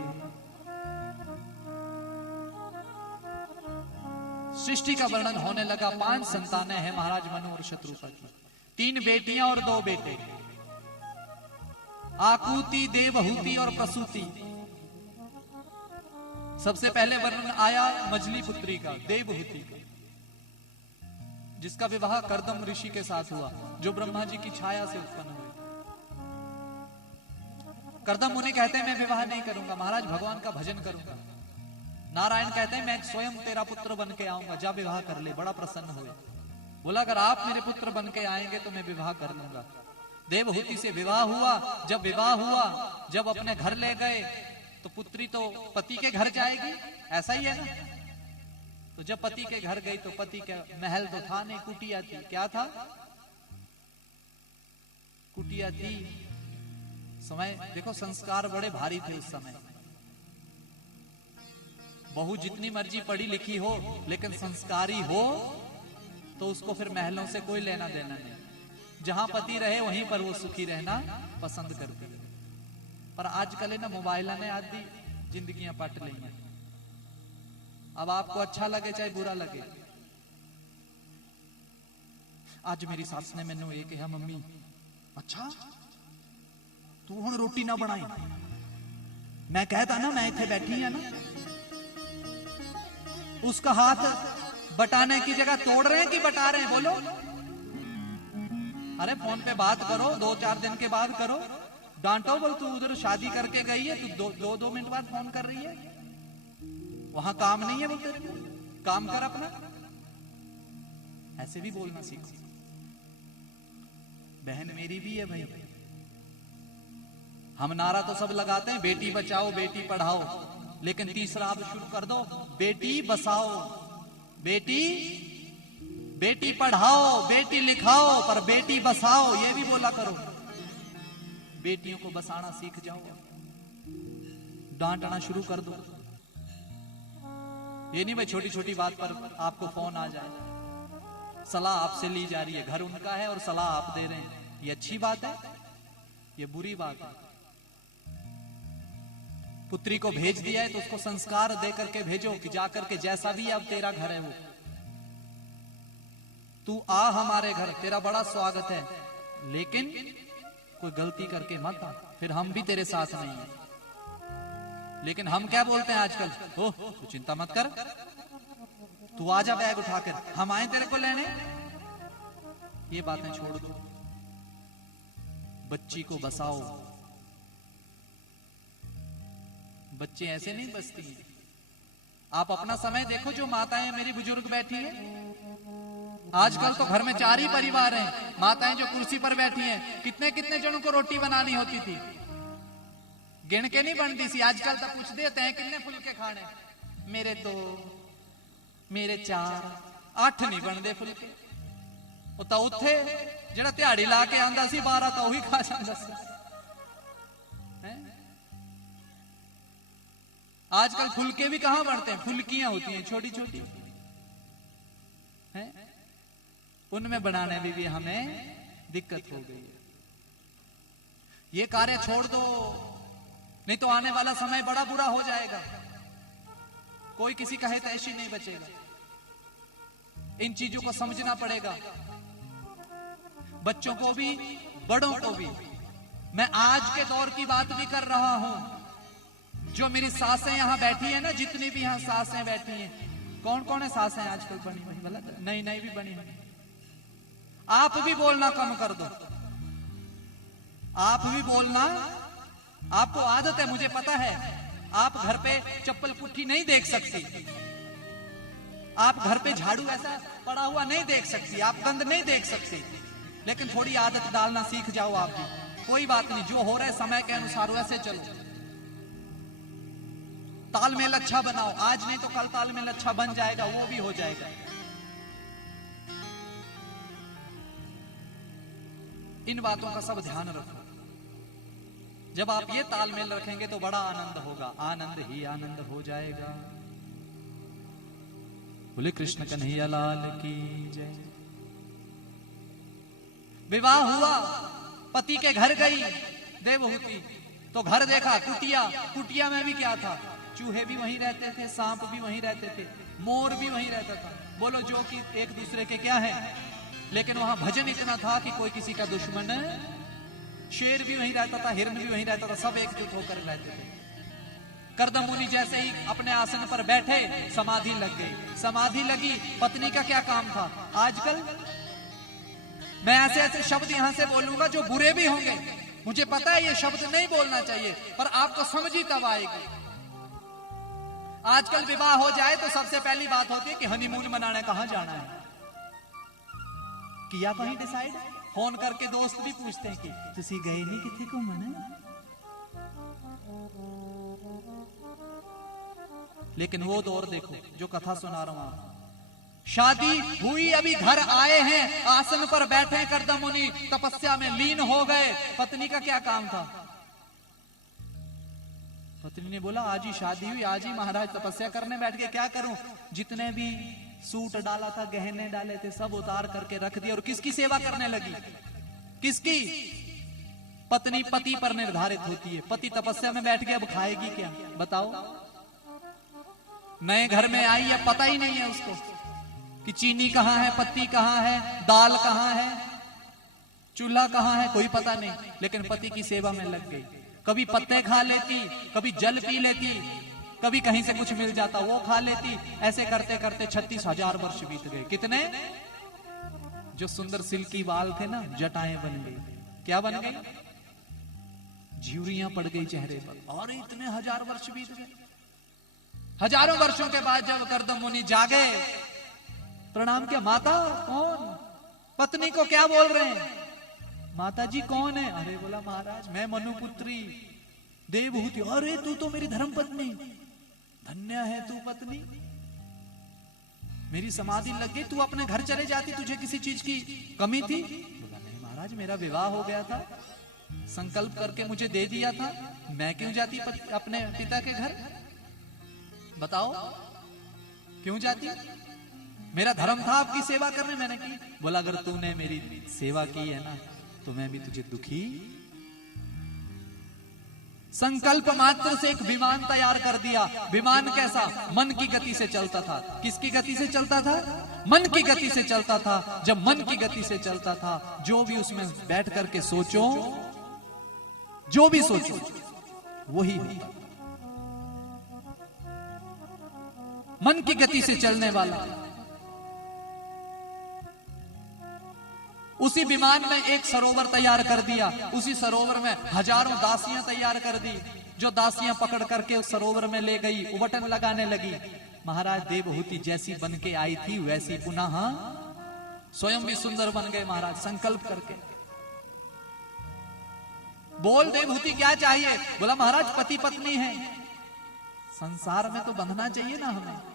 सृष्टि का वर्णन होने लगा। 5 संतानें हैं महाराज मनु और शत्रुपा की। 3 बेटियां और 2 बेटे, आकुति, देवहूति और प्रसूति। सबसे पहले वर्णन आया मजली पुत्री का, देवहूति का, जिसका विवाह कर्दम ऋषि के साथ हुआ, जो ब्रह्मा जी की छाया से उत्पन्न हुए। कर्दम मुनि कहते हैं मैं विवाह नहीं करूंगा महाराज, भगवान का भजन करूंगा। नारायण कहते हैं मैं स्वयं तेरा पुत्र बन के आऊंगा, जा विवाह कर ले। बड़ा प्रसन्न हुए, बोला अगर आप मेरे पुत्र बन के आएंगे तो मैं विवाह कर लूंगा। देवहूति से विवाह हुआ। जब विवाह हुआ, जब अपने घर ले गए, तो पुत्री तो पति के घर जाएगी, ऐसा ही है ना। तो जब पति के घर गई तो पति का महल तो था नहीं, कुटिया थी। क्या था? कुटिया थी। समय देखो, संस्कार बड़े भारी थे उस समय। बहू जितनी मर्जी पढ़ी लिखी हो लेकिन संस्कारी हो तो उसको फिर महलों से कोई लेना देना नहीं। जहां पति रहे वहीं पर वो सुखी रहना पसंद करती है। पर आजकल है ना मोबाइल ने आदि जिंदगियां पट ली हैं। अब आपको अच्छा लगे चाहे बुरा लगे। आज मेरी सास ने मैनू ये कहा, मम्मी अच्छा तू हुण रोटी ना बनाई। मैं कहता ना मैं इत्थे बैठी है ना, उसका हाथ बटाने की जगह तोड़ रहे हैं कि बटा रहे हैं बोलो। अरे फोन पे बात करो, 2-4 दिन के बाद करो। डांटो बोल, तू उधर शादी करके गई है, तू 2 मिनट बाद फोन कर रही है, वहां काम नहीं है बोलते, काम कर अपना। ऐसे भी बोलना सीखो। बहन मेरी भी है भाई। हम नारा तो सब लगाते हैं बेटी बचाओ बेटी पढ़ाओ, लेकिन तीसरा अब शुरू कर दो बेटी बसाओ। बेटी पढ़ाओ बेटी लिखाओ पर बेटी बसाओ ये भी बोला करो। बेटियों को बसाना सीख जाओ, डांटना शुरू कर दो। ये नहीं भाई छोटी छोटी बात पर आपको फोन आ जाए, सलाह आपसे ली जा रही है, घर उनका है और सलाह आप दे रहे हैं। ये अच्छी बात है, ये बुरी बात है। पुत्री को भेज दिया है तो उसको संस्कार दे करके भेजो कि जाकर के जैसा भी अब तेरा घर है वो, तू आ हमारे घर, तेरा बड़ा स्वागत है, लेकिन कोई गलती करके मत आ, फिर हम भी तेरे साथ नहीं है। लेकिन हम क्या बोलते हैं आजकल, ओह तू चिंता मत कर, तू आ जा बैग उठाकर, हम आए तेरे को लेने। ये बातें छोड़ दो, बच्ची को बसाओ। बच्चे ऐसे नहीं बसती हैं। आप अपना समय देखो, जो माताएं मेरी बुजुर्ग बैठी हैं, आजकल तो घर में 4 ही परिवार हैं, माताएं जो कुर्सी पर बैठी हैं, कितने कितने जनों को रोटी बनानी होती थी, गिन के नहीं बनती सी। आजकल तो पूछ देते हैं कितने फुलके खाने, मेरे 2 मेरे 4 8 नहीं बनते फुलके। वो तो उत्थे जेड़ा दिहाड़ी ला के आंदा सी 12 तो वही खा जांदा सी। आजकल फुलके भी कहां बनते हैं, फुलकियां होती हैं छोटी छोटी, हैं उनमें बनाने में भी हमें दिक्कत हो गई है। ये कार्य छोड़ दो, नहीं तो आने वाला समय बड़ा बुरा हो जाएगा, कोई किसी का हितैषी नहीं बचेगा। इन चीजों को समझना पड़ेगा, बच्चों को भी बड़ों को भी। मैं आज के दौर की बात भी कर रहा हूं, जो मेरी सासें यहां बैठी है ना, जितनी भी यहां सासें बैठी हैं, कौन कौन है सासें आजकल बनी हुई, गलत नई नई भी बनी हुई। आप भी बोलना कम कर दो, आप भी बोलना, आपको आदत है, मुझे पता है। आप घर पे चप्पल पुट्ठी नहीं देख सकती, आप घर पे झाड़ू ऐसा पड़ा हुआ नहीं देख सकती, आप गंद नहीं देख सकती, लेकिन थोड़ी आदत डालना सीख जाओ आप भी। कोई बात नहीं, जो हो रहा है समय के अनुसार वैसे चलो, तालमेल अच्छा बनाओ। आज नहीं तो कल तालमेल अच्छा बन जाएगा, वो भी हो जाएगा। इन बातों का सब ध्यान रखो। जब आप ये तालमेल रखेंगे तो बड़ा आनंद होगा, आनंद ही आनंद हो जाएगा। बोले कृष्ण कन्हैया लाल की जय। विवाह हुआ, पति के घर गई देवहूति, तो घर देखा कुटिया, कुटिया में भी क्या था, चूहे भी वहीं रहते थे, सांप भी वहीं रहते थे, मोर भी वहीं रहता था। बोलो जो कि एक दूसरे के क्या है, लेकिन वहां भजन इतना था कि कोई किसी का दुश्मन है। शेर भी वहीं रहता था, हिरण भी वहीं रहता था, सब एकजुट होकर रहते थे। कर्दम मुनि जैसे ही अपने आसन पर बैठे, समाधि लग गई। समाधि लगी, पत्नी का क्या काम था। आजकल मैं ऐसे ऐसे शब्द यहां से बोलूंगा जो बुरे भी होंगे, मुझे पता है ये शब्द नहीं बोलना चाहिए, पर आपको समझ ही तब आएगी। आजकल विवाह हो जाए तो सबसे पहली बात होती है कि हनीमून मनाने कहां जाना है। किया कहीं डिसाइड, फोन करके दोस्त भी पूछते हैं कि तुसी गए नहीं किथे घूमने, लेकिन वो दौर देखो जो कथा सुना रहा हूं। शादी हुई, अभी घर आए हैं, आसन पर बैठे कर्दम मुनि तपस्या में लीन हो गए। पत्नी का क्या काम था, पत्नी ने बोला आज ही शादी हुई, आज ही महाराज तपस्या करने बैठ गए, क्या करूं? जितने भी सूट डाला था, गहने डाले थे, सब उतार करके रख दिए और किसकी सेवा करने लगी? किसकी? पत्नी पति पर निर्धारित होती है। पति तपस्या में बैठ गया, अब खाएगी क्या बताओ? नए घर में आई, अब पता ही नहीं है उसको कि चीनी कहां है, पत्ती कहां है, दाल कहां है, चूल्हा कहां है, कोई पता नहीं। लेकिन पति की सेवा में लग गई। कभी पत्ते खा लेती, कभी जल पी लेती, कभी कहीं से कुछ मिल जाता वो खा लेती। ऐसे करते करते 36,000 वर्ष बीत गए। कितने? जो सुंदर सिल्की बाल थे ना, जटाएं बन गई। क्या बन गई? झुर्रियां पड़ गई चेहरे पर। और इतने 1000 वर्ष बीत गए। हजारों वर्षों के बाद जब कर्दम मुनि जागे, प्रणाम किया। माता कौन? पत्नी को क्या बोल रहे हैं? माता जी कौन है? अरे बोला महाराज मैं मनुपुत्री देवहूति। अरे तू तो मेरी धर्म पत्नी, धन्य है तू पत्नी, मेरी समाधि लग गई, तू अपने घर चले जाती, तुझे किसी चीज की कमी थी? बोला नहीं महाराज, मेरा विवाह हो गया था, संकल्प करके मुझे दे दिया था, मैं क्यों जाती अपने पिता के घर? बताओ क्यों जाती? मेरा धर्म था आपकी सेवा करने, मैंने की। बोला अगर तूने मेरी सेवा की है ना तो मैं भी तुझे दुखी। संकल्प मात्र से एक विमान तैयार कर दिया। विमान कैसा? मन की गति से चलता था। किसकी गति से चलता था? मन की गति से चलता था। जब मन की गति से चलता था, जो भी उसमें बैठ करके सोचो, जो भी सोचो वही होता। मन की गति से चलने वाला। उसी विमान में एक सरोवर तैयार कर दिया। उसी सरोवर में हजारों दासियां तैयार कर दी, जो दासियां पकड़ करके उस सरोवर में ले गई, उबटन लगाने लगी। महाराज देवहूति जैसी बन के आई थी वैसी पुनः स्वयं भी सुंदर बन गए महाराज, संकल्प करके। बोल देवहूति क्या चाहिए? बोला महाराज पति पत्नी है, संसार में तो बंधना चाहिए ना हमें।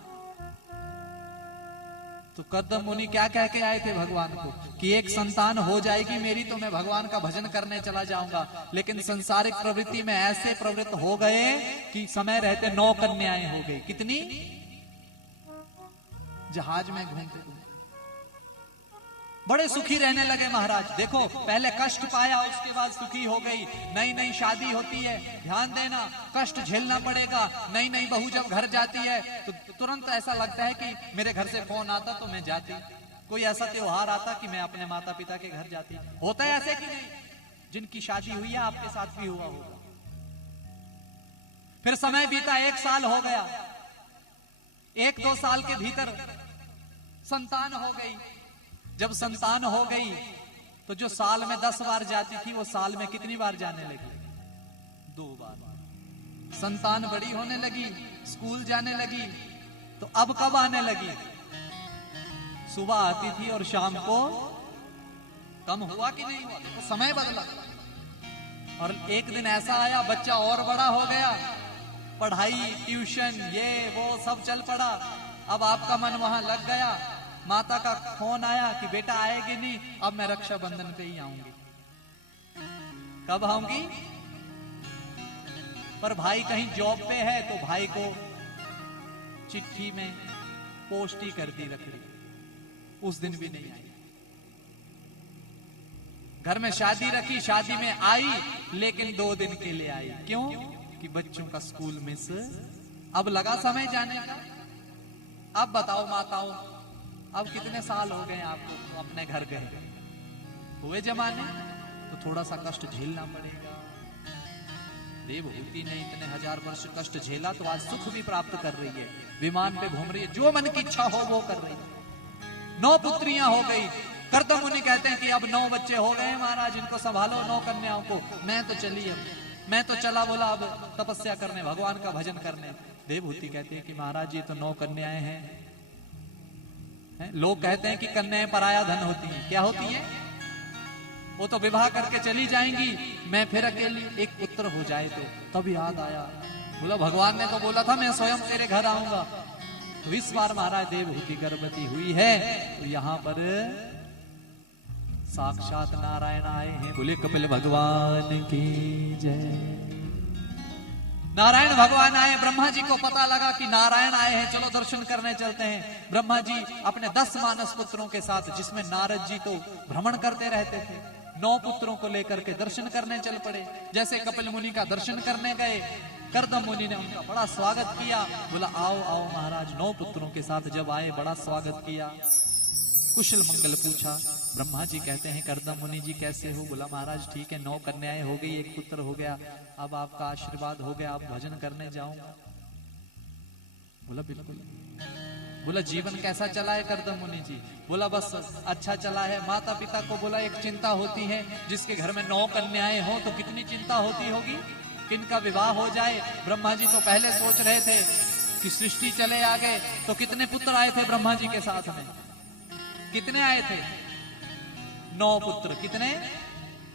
तो कर्दम मुनि क्या कह के आए थे भगवान को कि एक संतान हो जाएगी मेरी तो मैं भगवान का भजन करने चला जाऊंगा। लेकिन संसारिक प्रवृत्ति में ऐसे प्रवृत्त हो गए कि समय रहते 9 कन्याएं हो गई। कितनी? जहाज में घूमते बड़े सुखी रहने लगे महाराज। देखो पहले कष्ट पाया, उसके बाद सुखी हो गई। नई नई शादी होती है, ध्यान देना, कष्ट झेलना पड़ेगा। नई नई बहू जब घर जाती है तो तुरंत ऐसा लगता है कि मेरे घर से फोन आता तो मैं जाती, कोई ऐसा त्योहार आता कि मैं अपने माता पिता के घर जाती। होता है ऐसे कि नहीं? जिनकी शादी हुई है आपके साथ भी हुआ होगा। फिर समय बीता, 1 साल हो गया, 1-2 साल के भीतर संतान हो गई। जब संतान हो गई तो जो साल में 10 बार जाती थी वो साल में कितनी बार जाने लगी? 2 बार। संतान बड़ी होने लगी, स्कूल जाने लगी, तो अब कब आने लगी? सुबह आती थी और शाम को। कम हुआ कि नहीं हुआ? तो समय बदला। और एक दिन ऐसा आया बच्चा और बड़ा हो गया, पढ़ाई ट्यूशन ये वो सब चल पड़ा। अब आपका मन वहां लग गया। माता का फोन आया कि बेटा आएगी नहीं, अब मैं रक्षाबंधन पे ही आऊंगी। कब आऊंगी? पर भाई कहीं जॉब पे है तो भाई को चिट्ठी में पोस्ट ही कर दी रखड़ी, उस दिन भी नहीं आई। घर में शादी रखी, शादी में आई लेकिन 2 दिन के लिए आई। क्यों? कि बच्चों का स्कूल मिस। अब लगा समय जाने का। अब बताओ माताओं, अब कितने साल हो गए आपको अपने घर गए हुए जमाने, तो थोड़ा सा कष्ट झेलना पड़ेगा। देवहूति ने इतने 1000 वर्ष कष्ट झेला तो आज सुख भी प्राप्त कर रही है, विमान पे घूम रही है, जो मन की इच्छा हो वो कर रही है। 9 पुत्रियां हो गई। कर्दम मुनि कहते हैं कि अब 9 बच्चे हो गए महाराज, इनको संभालो 9 कन्याओं को। मैं तो चली, अब मैं तो चला, बोला अब तपस्या करने, भगवान का भजन करने। देवहूति कहते हैं कि महाराज ये तो 9 कन्याएं हैं। लोग कहते हैं कि कन्याएं पराया धन होती हैं। क्या होती है? वो तो विवाह करके चली जाएंगी, मैं फिर अकेली, एक पुत्र हो जाए तो। तब याद आया, बोला भगवान ने तो बोला था मैं स्वयं तेरे घर आऊंगा। तो इस बार महाराज देवहूति गर्भवती हुई है, तो यहां पर साक्षात नारायण आए हैं। बोले कपिल भगवान की जय। नारायण भगवान आए, ब्रह्मा जी को पता लगा कि नारायण आए हैं, चलो दर्शन करने चलते हैं। ब्रह्मा जी अपने 10 मानस पुत्रों के साथ, जिसमें नारद जी तो भ्रमण करते रहते थे, 9 पुत्रों को लेकर के दर्शन करने चल पड़े। जैसे कपिल मुनि का दर्शन करने गए, कर्दम मुनि ने उनका बड़ा स्वागत किया, बोला आओ आओ महाराज। 9 पुत्रों के साथ जब आए, बड़ा स्वागत किया, कुशल मंगल पूछा। ब्रह्मा जी कहते हैं कर्दम मुनि जी कैसे हो? बोला महाराज ठीक है, 9 कन्याएं हो गई, 1 पुत्र हो गया, अब आपका आशीर्वाद हो गया, आप भजन करने जाऊंगा। बोला बिल्कुल। बोला जीवन कैसा चला है कर्दम मुनि जी? बोला बस अच्छा चला है। माता पिता को बोला एक चिंता होती है, जिसके घर में 9 कन्याएं हो तो कितनी चिंता होती होगी, किनका विवाह हो जाए। ब्रह्मा जी तो पहले सोच रहे थे कि सृष्टि चले आ गए तो कितने पुत्र आए थे ब्रह्मा जी के साथ में? कितने आए थे? 9 पुत्र। कितने?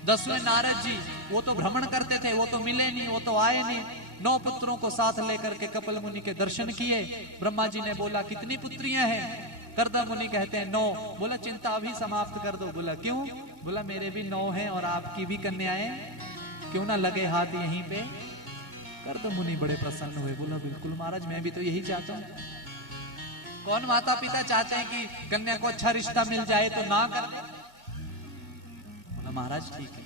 10वें नारद जी, वो तो भ्रमण करते थे, वो तो मिले नहीं, वो तो आए नहीं। 9 पुत्रों को साथ लेकर के कपिल मुनि के दर्शन किए। ब्रह्मा जी ने बोला कितनी पुत्रियां हैं? कर्दम मुनि कहते हैं 9। बोला चिंता अभी समाप्त कर दो। बोला क्यों? बोला मेरे भी 9 हैं और आपकी भी कन्याएं, क्यों ना लगे हाथ यहीं पे। कर्दम मुनि बड़े प्रसन्न हुए, बोला बिल्कुल महाराज, मैं भी तो यही चाहता हूं। कौन माता पिता चाहते हैं कि कन्या को अच्छा रिश्ता मिल जाए तो ना कर दे? बोला महाराज ठीक है।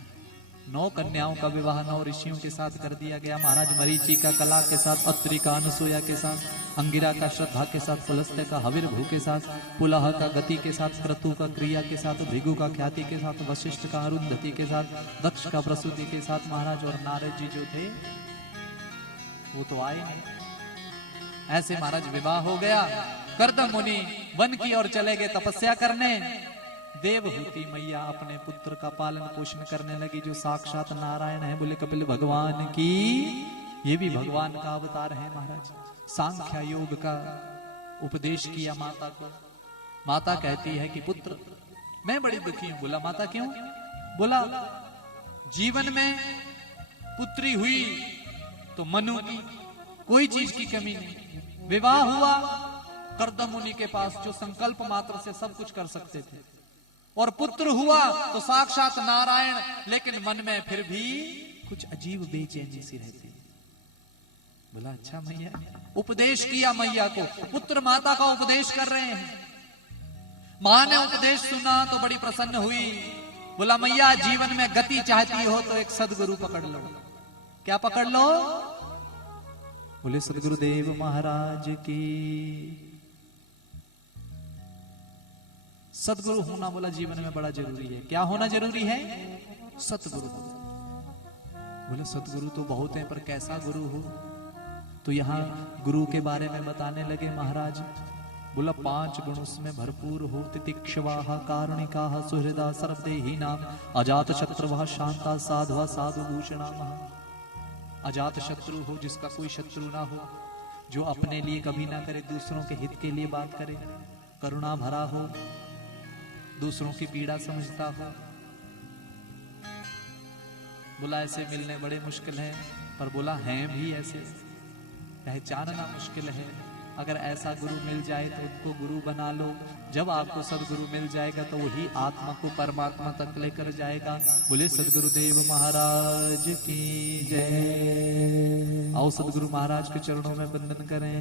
9 कन्याओं का विवाह 9 ऋषियों के साथ कर दिया गया। महाराज मरीचि का कला के साथ, अत्रि का अनसुया के साथ, अंगिरा का श्रद्धा के साथ, पुलस्त्य का हविर्भू के साथ, पुलह का गति के साथ, क्रतु का क्रिया के साथ, भृगु का ख्याति के साथ, वशिष्ठ का अरुंधति के साथ, दक्ष का प्रसूति के साथ महाराज। और नारद जी जो थे वो तो आए नहीं। ऐसे महाराज विवाह हो गया। कर्दम मुनि वन की ओर चले गए तपस्या करने। देवहूति मैया अपने पुत्र का पालन पोषण करने लगी, जो साक्षात नारायण है। बोले कपिल भगवान की, ये भी भगवान का अवतार है महाराज। सांख्य योग का उपदेश किया माता को। माता कहती है कि पुत्र मैं बड़ी दुखी हूं। बोला माता क्यों? बोला जीवन में पुत्री हुई तो मनु की कोई चीज की कमी नहीं। विवाह हुआ कर्दम मुनि के पास, जो संकल्प मात्र से सब कुछ कर सकते थे, और पुत्र हुआ तो साक्षात नारायण, लेकिन मन में फिर भी कुछ अजीब बेचैनी सी रहती। बोला अच्छा मैया। उपदेश किया मैया को, पुत्र माता का उपदेश कर रहे हैं। मां ने उपदेश सुना तो बड़ी प्रसन्न हुई। बोला मैया जीवन में गति चाहती हो तो एक सदगुरु पकड़ लो। क्या पकड़ लो? बोले सदगुरुदेव महाराज की। सदगुरु होना बोला जीवन में बड़ा जरूरी है। क्या होना जरूरी है? सतगुरु। बोले सतगुरु तो बहुत है, पर कैसा गुरु हो? तो यहाँ गुरु के बारे में बताने लगे महाराज। बोला 5 गुण उसमें भरपूर हो। तितिक्षवाः कारुणिकाः सुहृदा सर्वदेहिनां अजात शत्रुवः शांता साधवा साधुभूषणाः। अजात शत्रु हो, जिसका कोई शत्रु ना हो, जो अपने लिए कभी ना करे, दूसरों के हित के लिए बात करे, करुणा भरा हो, दूसरों की पीड़ा समझता हो। बोला ऐसे मिलने बड़े मुश्किल हैं, पर बोला हैं भी ऐसे, पहचानना मुश्किल है। अगर ऐसा गुरु मिल जाए तो उनको गुरु बना लो। जब आपको सदगुरु मिल जाएगा तो वही आत्मा को परमात्मा तक लेकर जाएगा। बोले सदगुरुदेव महाराज की जय। आओ सदगुरु महाराज के चरणों में वंदन करें।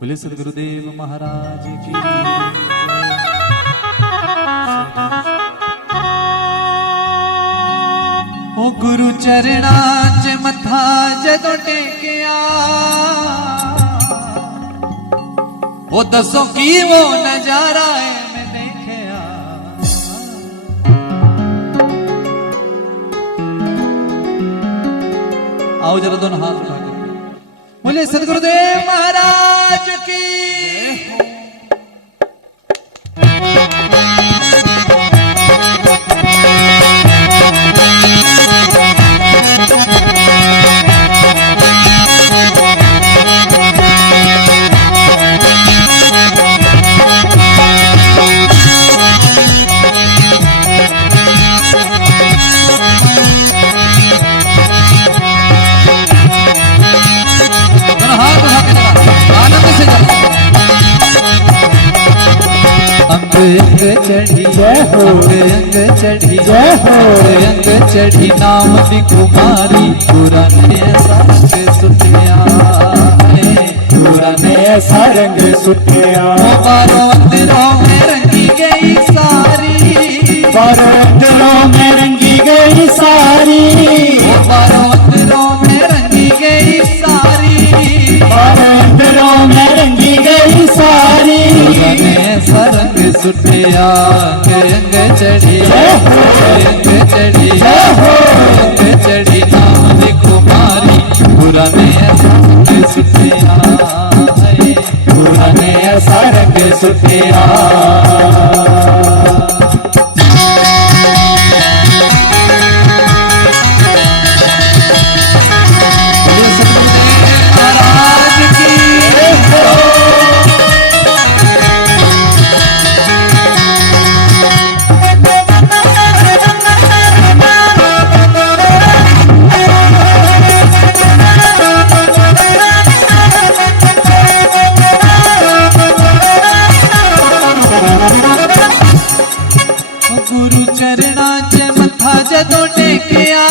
बोले सदगुरुदेव महाराज की। ओ गुरु चरणा च मथा जदों टेकिया, ओ दसो की वो नजारा है मैं देखिया। आओ जरा दोनों हाथ उठा के बोले सदगुरुदेव महाराज की। हाथ अंग चढ़ी जय हो। अंग चढ़ी जय हो। अंग चढ़ी नाम दी कुमारी पुराने संग सुटिया पुराने ऐसा रंग सुटिया बारों अंदरों में रंगी गई सारी बारों अंदरों में रंगी गई सारी बारों अंदरों में रंगी गई सारी बारों अंदरों में रंगी गई सारी ऐसा रंग सुटिया अंग चढ़ी अंग चढ़ी अंग चढ़ी नाम दी कुमारी पुराने ऐसा रंग सुटिया पुराने ऐसा रंग सुटिया महाराज की गुरु चरणा च मथा जदों टेकिया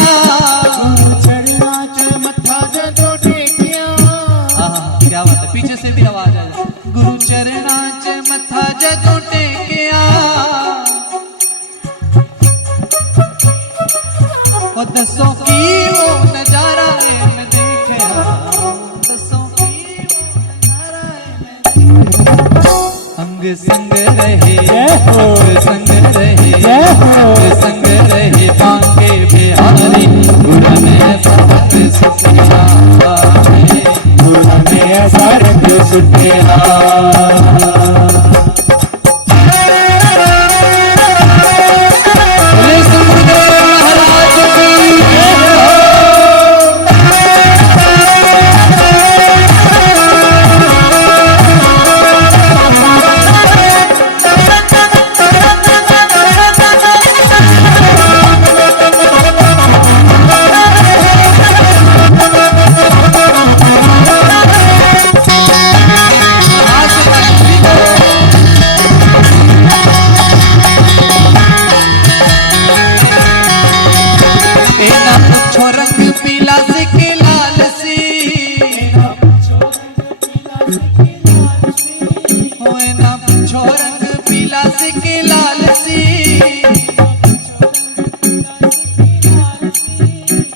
क्या बात है पीछे से भी आवाज आ जाए गुरु चरणा च मथा जदों टेकिया और दसो की वो नजारा है मैं देखया दसो की वो नजारा है अंग संग रहे अंग संग रहे अंग संग रहे बांके बिहारी पुराने संग सुटिया पुराने ऐसा रंग सुटिया महाराज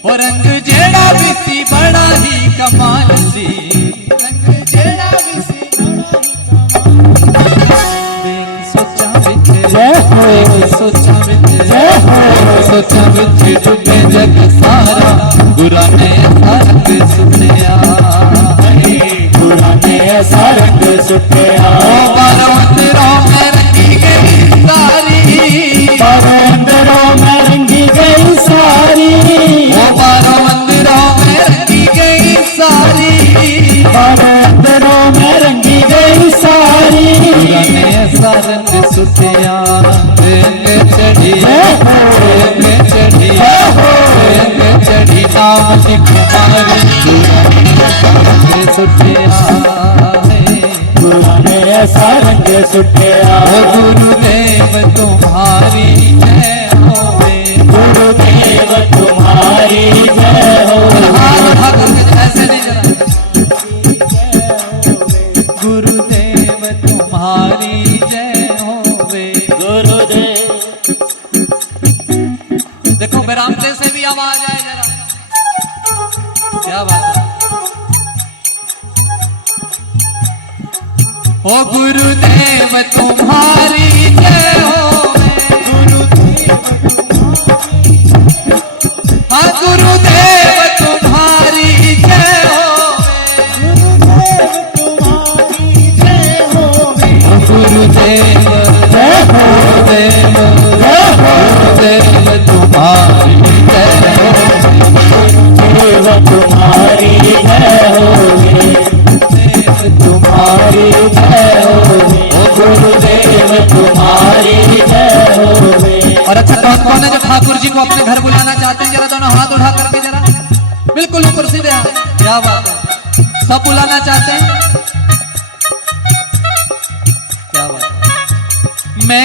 और रंग जेड़ा भी सी बड़ा ही कमाल सी रंग जेड़ा भी सी सोचा विच सोचा विच सोचा विच डूबे जग सारा बुरा ने रंग सुटिया पुराने ऐसा रंग सुटिया बारों अंदरों में रंगी गई सारी बारों अंदरों में रंगी गई सारी बारों अंदरों में रंगी गई सारी बारों अंदरों में रंगी गई सारी पुराने ऐसा रंग सुटिया अंग चढ़ी अंग चढ़ी अंग चढ़ी नाम की कुमारी रंग सुटिया पुराने ऐसा रंग सुटिया गुरुदेव तुम्हारी जय होवे गुरुदेव तुम्हारी जय हो ऐसे नहीं जरा गुरुदेव तुम्हारी जय होवे गुरुदेव देखो बेरामदे से भी आवाज आए जरा क्या बात है ओ गुरुदेव तुम्हारी जय होवे हाँ गुरुदेव तुम्हारी जय होवे गुरुदेव जय गुरुदेव गुरुदेव तुम्हारी जय गुरुदेव तुम्हारी जय होवे तुम्हारी जय होवे गुरुदेव तुम्हारी जय होवे और अच्छा कौन है जो ठाकुर जी को अपने घर बुलाना चाहते हैं जरा दोनों हाथ उठा करके जरा बिल्कुल ऊपर सीधे हाथ क्या बात है सब बुलाना चाहते हैं क्या बात है मैं